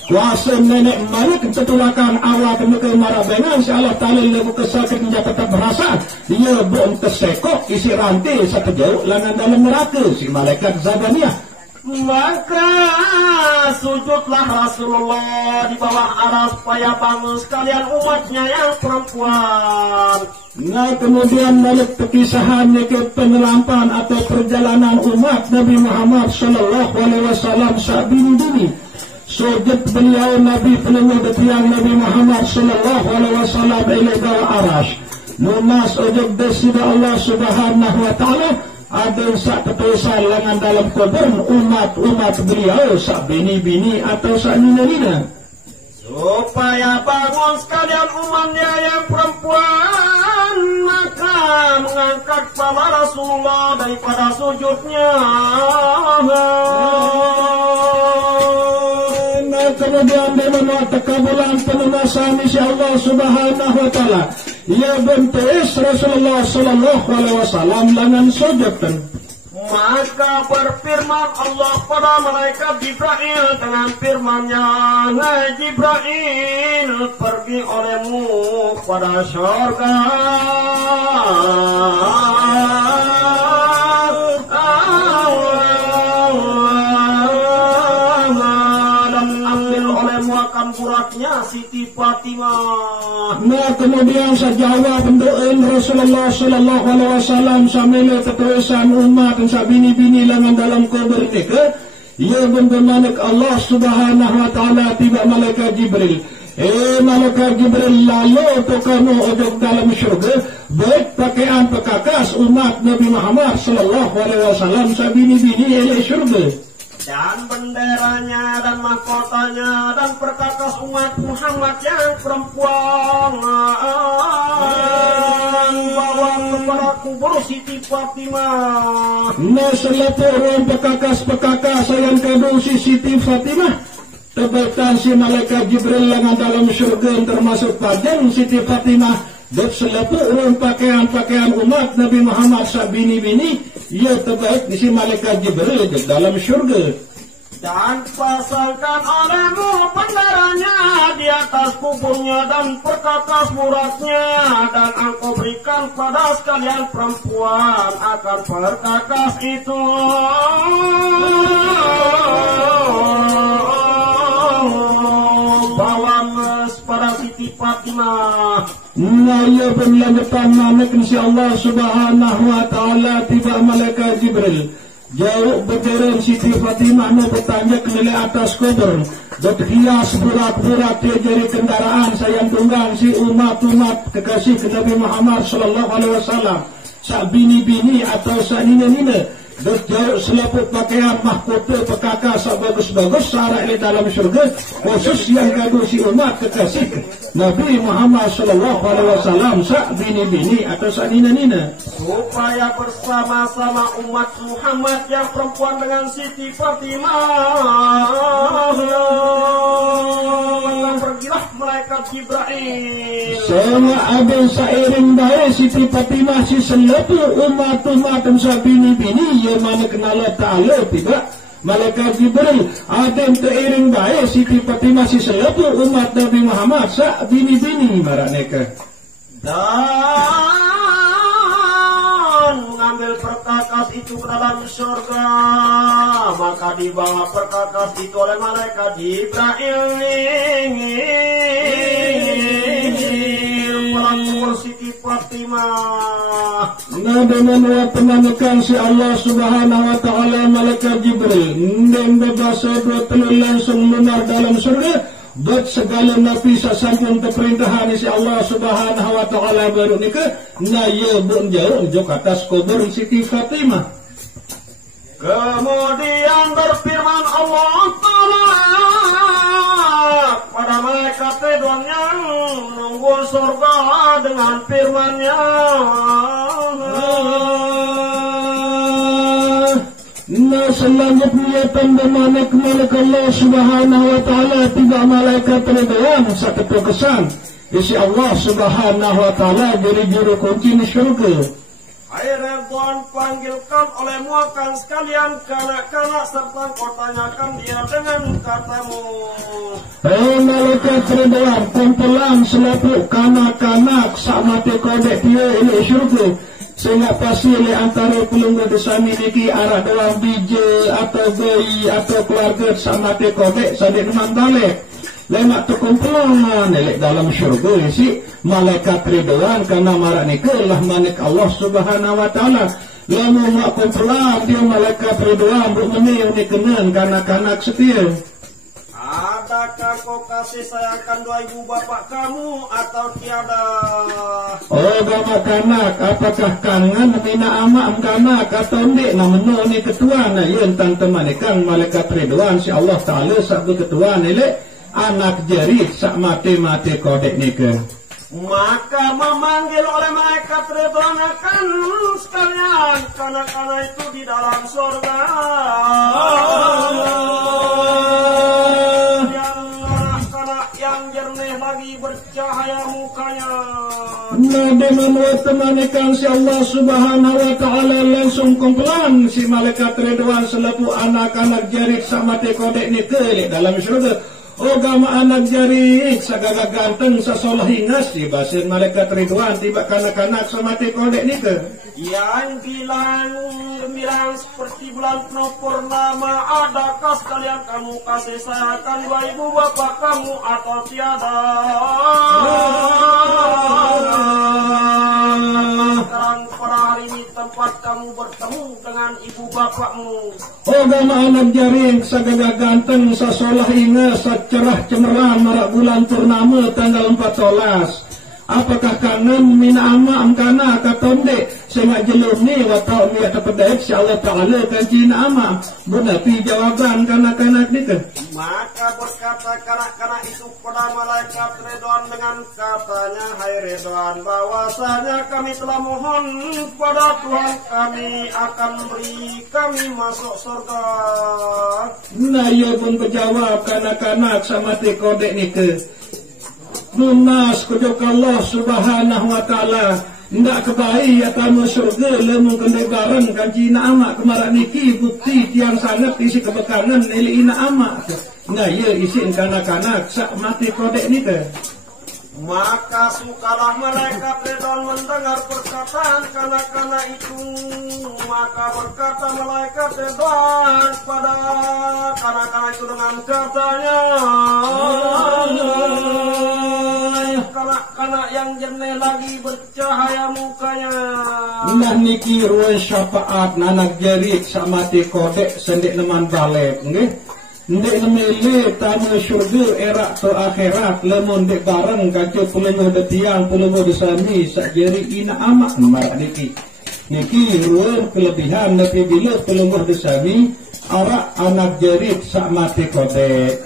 Kuasa nenek malik ketulakan awal mereka marah benang si Allah Ta'ala lebu kesakit menjadi tetap berasa dia belum tersekok isi rantai satu jauh langan dalam neraka si malaikat Zabaniyah Maka sujudlah Rasulullah di bawah aras payapan sekalian umatnya yang perempuan. Nah kemudian balik kekisahannya ke penyelampan atau perjalanan umat Nabi Muhammad Sallallahu Alaihi Wasallam sabini-bini. Sujud beliau Nabi penuh detiang Nabi Muhammad Sallallahu Alaihi Wasallam ilai bawah aras. Lunas ujub desida Allah Subhanahu Wa Taala. Ada sak ketusan lengan dalam kubur umat beliau sak bini-bini atau sak nina-nina. Supaya bangun sekalian umatnya yang perempuan, maka mengangkat kepala Rasulullah daripada sujudnya. Nah kemudian dengan tekabulan pelunasan insyaallah Subhanahu Wa Taala. Ya bentis Rasulullah Sallallahu Alaihi Wasallam dengan sujud. Maka berfirman Allah pada malaikat Jibril dengan firman-Nya, "Hai Jibril, pergi olehmu pada surga." Buratnya Siti Fatimah. Nah kemudian sejawab bentukin Rasulullah Sallallahu Alaihi Wasallam sambil ketulisan umat dan sabini-bini lengan dalam kubur ini ke ia bagaimana Allah Subhanahu Wa Taala tiba malaikat Jibril. Malaikat Jibril lalu tu kamu ujung dalam syurga baik pakaian pekakas umat Nabi Muhammad Sallallahu Alaihi Wasallam sabini-bini ilai syurga. Dan benderanya dan mahkotanya dan perkakas umat Muhammad yang perempuan bawa kepada kubur Siti Fatimah. Nah selepas pekakas yang kedua Siti Fatimah terbaikan si malaikat Jibril lengan dalam syurga termasuk padang Siti Fatimah. Dan selepas pakaian umat Nabi Muhammad sabini-bini ia terbaik di si malaikat Jibril dalam syurga. Dan pasangkan olehmu benderanya di atas kuburnya dan perkakas muratnya, dan engkau berikan pada sekalian perempuan akan perkakas itu. Pada Siti Fatimah. Nah ia berlanjutan manik insyaallah Subhanahu Wa Taala tiba malaikat Jibril jauh berjalan Siti Fatimah nu bertanya ke atas kubur berhias burak-burak dia jadi kendaraan sayang tunggang si umat kekasih ke Nabi Muhammad Sallallahu Alaihi Wasallam sak bini-bini atau sak nina-nina jauh selaput pakaian mahkota pekakas bagus-bagus sarah di dalam syurga khusus yang kedua si umat kekasih Nabi Muhammad Sallallahu Alaihi Wasallam sak bini-bini atau sak nina-nina supaya bersama-sama umat Muhammad yang perempuan dengan Siti Fatimah. Pergilah malaikat Jibril sama abang sairing baik Siti Fatimah si selepu umat dan sak bini-bini ia mana kenal Ta'ala tidak malaikat Jibril ada yang teriring baik Siti Fatimah si selepu umat Nabi Muhammad sak bini-bini maraneka dan mengambil perkakas itu ke dalam surga, maka dibawa perkakas itu oleh malaikat Jibril kubur Siti Fatimah. Nah dengan penanakan si Allah Subhanahu Wa Taala malaikat Jibril dan berbahasa dua telur langsung lunar dalam surga buat segala nabi sasampun keperintahan si Allah Subhanahu Wa Taala baru nikah. Nah ia pun jauh jauh atas kubur Siti Fatimah. Kemudian berfirman Allah Ta'ala pada malaikat Ridwan yang menunggu surga dengan firman-Nya. Nah selanjutnya pembemanak malaikat Allah Subhanahu Wa Taala tiga malaikat Ridwan satu kesan isi Allah Subhanahu Wa Taala jadi juru kunci di syurga. Hai Ridwan, panggilkan olehmu akan sekalian kanak-kanak serta kau tanyakan dia dengan katamu. Hai malaikat Ridwan, kumpulan selepu kanak-kanak sama kodek dia ini syurga. sehingga pasile antara pelunggu desami niki arah doang bije atau bayi atau keluarga sama te kodek sadik teman balik lemak terkumpulan nelek dalam syurga si malaikat ridwan karena marak ni lah manik Allah subhanahu wa ta'ala lalu mak kumpulan dia malaikat ridwan bermeni ni kenan kanak-kanak setia. Adakah kau kasih sayangkan dua ibu bapak kamu atau tiada? Oh bapak kanak, apakah kangen mina amak kanak atau ndik namanya ni ketua na yun tante manikan malaikat ridwan si Allah Ta'ala sabu ketua nilai anak jerit sak mati-mati kodek ni ke. Maka memanggil oleh malaikat ridwan akan sekalian kanak-kanak itu di dalam surga. Yang jernih lagi bercahaya mukanya. Nah dengan temanikan si Allah subhanahu wa ta'ala langsung kumpulan si malaikat ridwan selaku anak-anak jerit sak mati kodek ni ke dalam surga. Ogama anak jari sagala ganteng sasolah hingas di basin malaikat ridwan tiba kanak-kanak sama kodek ni ke yang bilang gembirang seperti bulan purnama. Adakah sekalian kamu kasih sayangkan dua ibu bapak kamu atau tiada? Sekarang pada hari ini tempat kamu bertemu dengan ibu bapakmu. Ogama anak jaring sagala ganteng sasolah hingas cerah cemerlang marak bulan purnama tanggal 14. Apakah kangen mina ama kana katonde sehingga jelum ni watau mi atapedek si Allah Ta'ala kan cina ama benapi jawaban kanak-kanak ni kan. Maka berkata kanak-kanak itu pada malaikat Ridwan dengan katanya, hai Ridwan, bahwasanya kami telah mohon pada Tuhan kami akan beri kami masuk surga. Nah ia pun kejawab kanak-kanak sama te kodek ni ke lunas kejok Allah subhanahu wa ta'ala ndak kebaik atau surga lemu kendai bareng kan cina amak kemarak niki bukti tiang sangat isi kebekanan nili ina amak. Nah ia isi kanak-kanak sak mati kodek ni ke. Maka sukalah malaikat Ridwan mendengar perkataan kanak-kanak itu. Maka berkata malaikat Ridwan pada kanak-kanak itu dengan katanya, kanak-kanak yang jernih lagi bercahaya mukanya. Nah niki ruang syafaat nanak jerit sama mati kodek sendik neman balik nggih. Ndek nemele tamu syurga era to akhirat lemon dek bareng kaco pulungo de tiang pulungo de sami sak jeri ina amak marak niki. Niki ruang kelebihan nabi bila pulungo de sami arak anak jerit sak mati kodek.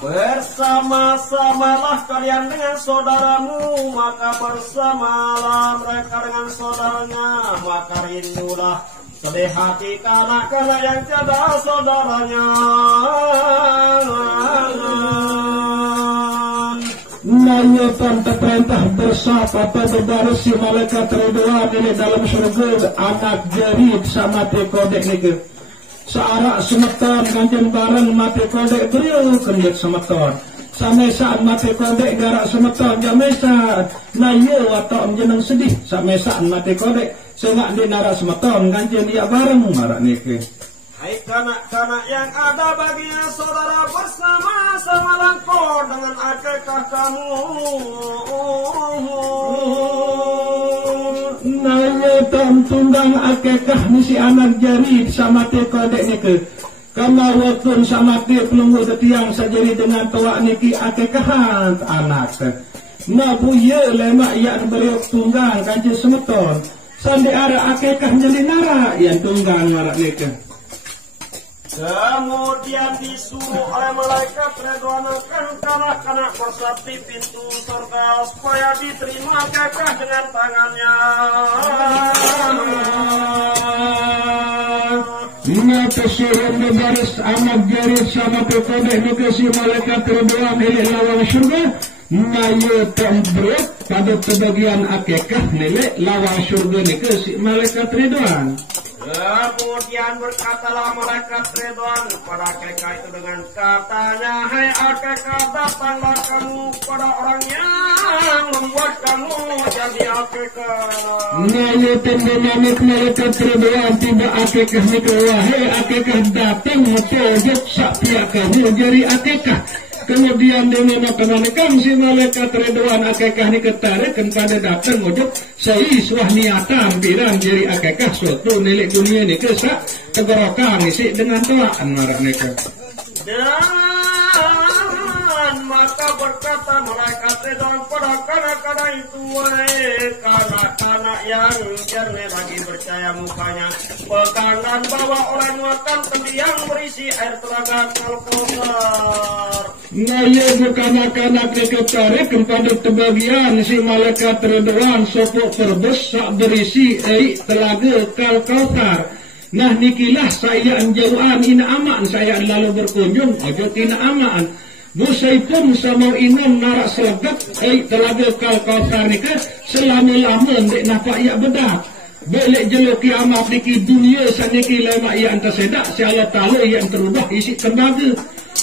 Bersama-samalah kalian dengan saudaramu, maka bersamalah mereka dengan saudaranya. Maka rindulah sedih hati kanak-kanak yang tiada saudaranya. Naya tante perintah bersama atau berbaris si malaikat Ridwan ini dalam surga anak jerit sama te kodek ni searak semeton kanjen bareng mati kodek beliau kendik semeton sampai saat mati kodek garak semeton jamai saat na iya watak jeneng sedih sampai saat mati kodek sehingga di narak semeton kanjen dia bareng marak niki. Hai kanak-kanak yang ada baginya saudara bersama-sama langkor dengan akikah kamu. Naya tam tunggang akikah ni si anak jari sama te kodek niki. Karena waktu sama te pelunggu tiang sajari dengan tuak niki akikahan anak. Nah buya lemak yang beriuk tunggang kanji semeton. Sandi arah akikah jadi nara yang tunggang marak niki. Kemudian disuruh oleh malaikat Ridwan akan kanak-kanak bersabdi pintu surga supaya diterima kakak dengan tangannya. Ina kesuruh baris anak jarit sama pekodek nukasi malaikat Ridwan ini lawan syurga. Naya tembrek pada kebagian akikah nilai lawan syurga nukasi malaikat Ridwan. Kemudian berkatalah malaikat Ridwan pada Akekah itu dengan katanya, hai Akekah, datanglah kamu pada orang yang membuat kamu jadi Akekah. Lalu pembenamit malaikat Ridwan tiba Akekah itu, wahai Akekah, datang tojok sak pihak kamu jadi Akekah. Kemudian dengan menanyakan si malaikat Ridwan Akekah ni ketarik kepada datang ojok seiswah niatan pirang jadi Akekah suatu milik dunia ni kesak tegorokan isi dengan tuaan marah mereka. Dan maka berkata malaikat Ridwan pada kanak-kanak itu, wahai kanak-kanak yang jernih lagi percaya mukanya, pegang dan bawa oleh muatan kendi yang berisi air telaga Al-Kautsar. Nah ya kanak-kanak diketarik kepada tebagian si malaikat Ridwan sopok perbesak berisi air telaga Al-Kautsar. Nah nikilah saya anjauan ina aman saya lalu berkunjung ojo tina aman. Busaipun sama inun narak selegat telaga Al-Kautsar nikah selama-lama dek napak ya bedak. Belek jelo kiamat niki dunia saniki lama ya antas sedak si Allah Ta'ala yang terubah isi tembaga.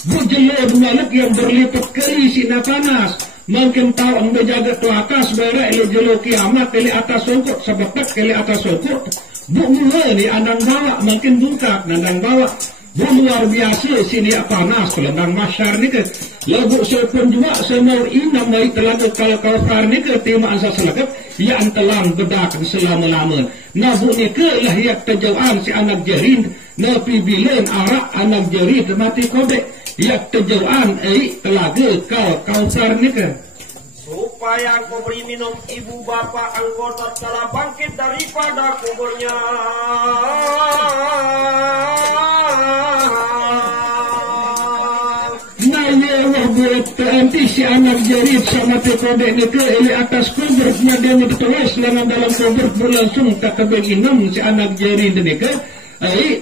Bu jelo malak yang berlipat kali isi panas. Mungkin tahu menjaga tu atas berek le jelo kiamat kali atas songkok sebetak kali atas songkok. Bu mula ni andang bawa makin bungkak nandang bawa. Bu luar biasa sini panas kelendang masyar ni ke. Lagu sepun juga semua inam dari telaga Al-Kautsar ni ke tema asa selakat yang telang bedak selama-lama. Nah bu ni ke lah yang terjauhan si anak jerin. Nah pibilen arak anak jerin mati kodek. Yang terjauhan telaga Al-Kautsar ni ke. Supaya engkau beri minum ibu bapa engkau tatkala bangkit daripada kuburnya. Nanya Allah buat nanti si anak jerit sama tekodek ni ke eli atas kuburnya dia bertuas dengan dalam kubur berlangsung tak kebeginam si anak jerit ni ke.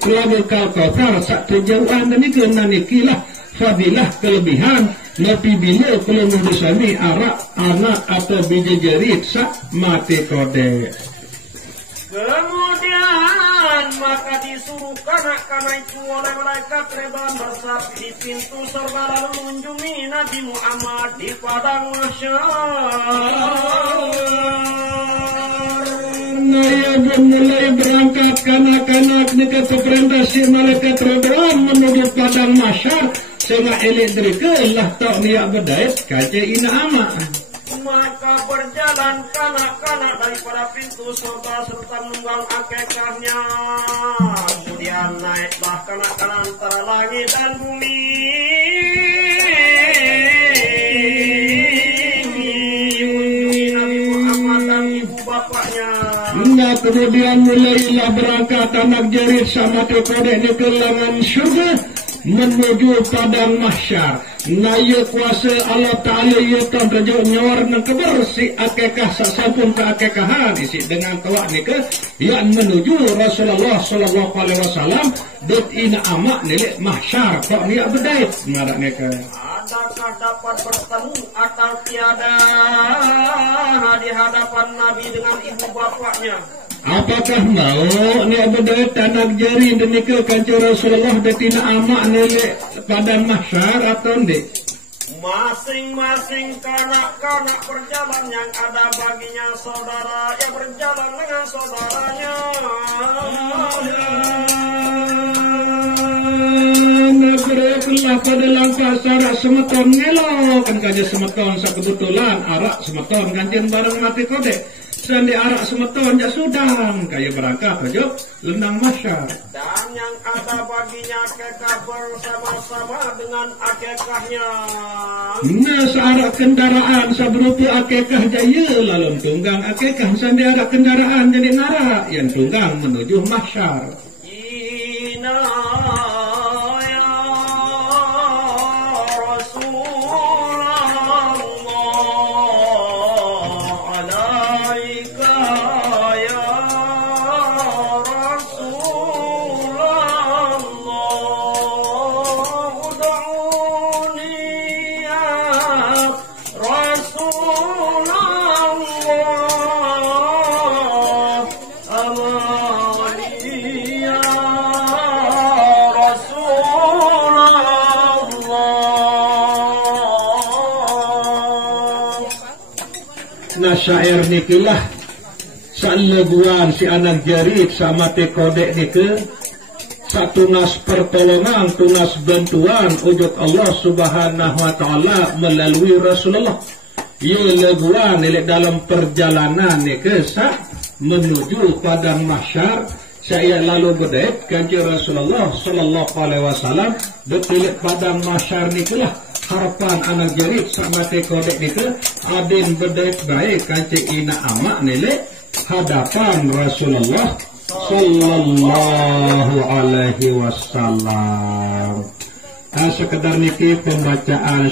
Telaga Al-Kautsar sak terjauhan ni ke nanikilah fadilah kelebihan. Nabi bila kalau mudusani arak anak atau biji jerit sak mati kodek. Kemudian maka disuruh kanak-kanak itu oleh malaikat Ridwan bersaksi di pintu surga lalu mengunjungi Nabi Muhammad di padang mahsyar. Naya mulai berangkat kanak-kanak dekat perintah si malaikat Ridwan menuju padang mahsyar. Sehingga elektrika lah tak niat berdaya kaca ina amak. Maka berjalan kanak-kanak daripada pintu surga serta menunggang akekahnya. Kemudian naiklah kanak-kanak antara langit dan bumi. Nabi Muhammad dan ibu bapaknya. Nah kemudian mulailah berangkat anak jerit sama tekodek di kelangan syurga menuju padang mahsyar. Naya kuasa Allah Ta'ala ia kan kerja nyawar nang keber si akekah sasampun ke akekahan isi dengan tawak ni ke yang menuju Rasulullah sallallahu alaihi wasallam dat ina amak nilik mahsyar kok ni berdait ngarak ni ke. Adakah dapat bertemu atau tiada di hadapan Nabi dengan ibu bapaknya? Apakah mau ni berdait anak jari demikian kanjeng Rasulullah dat ina amak nilik padang mahsyar atau ndik? Masing-masing kanak-kanak berjalan yang ada baginya saudara yang berjalan dengan saudaranya. Negerilah pada langkah sarak semeton ngelo kan kaja semeton kebetulan arak semeton gantian bareng mati kodek. Sandi arak semeton jak sudang kaya berangkat aja lendang mahsyar. Dan yang ada baginya akekah bersama-sama dengan akekahnya. Nah searak kendaraan seberupa akekah jaya lalu tunggang akekah sandi arak kendaraan jadi ngarak yang tunggang menuju mahsyar. syair nikilah saleguan si anak jarit sama te kodek nike satunas pertolongan tunas bantuan ujud Allah subhanahu wa ta'ala melalui Rasulullah. Ia leguan dalam perjalanan nike menuju padang mahsyar. Saya lalu berdaik kanji Rasulullah sallallahu alaihi wasallam betul padang mahsyar nikulah harapan anak jarit sama te kodek nike adin berdaik baik kanji ina amak nile hadapan Rasulullah sallallahu alaihi wasallam. Sekedar niki pembacaan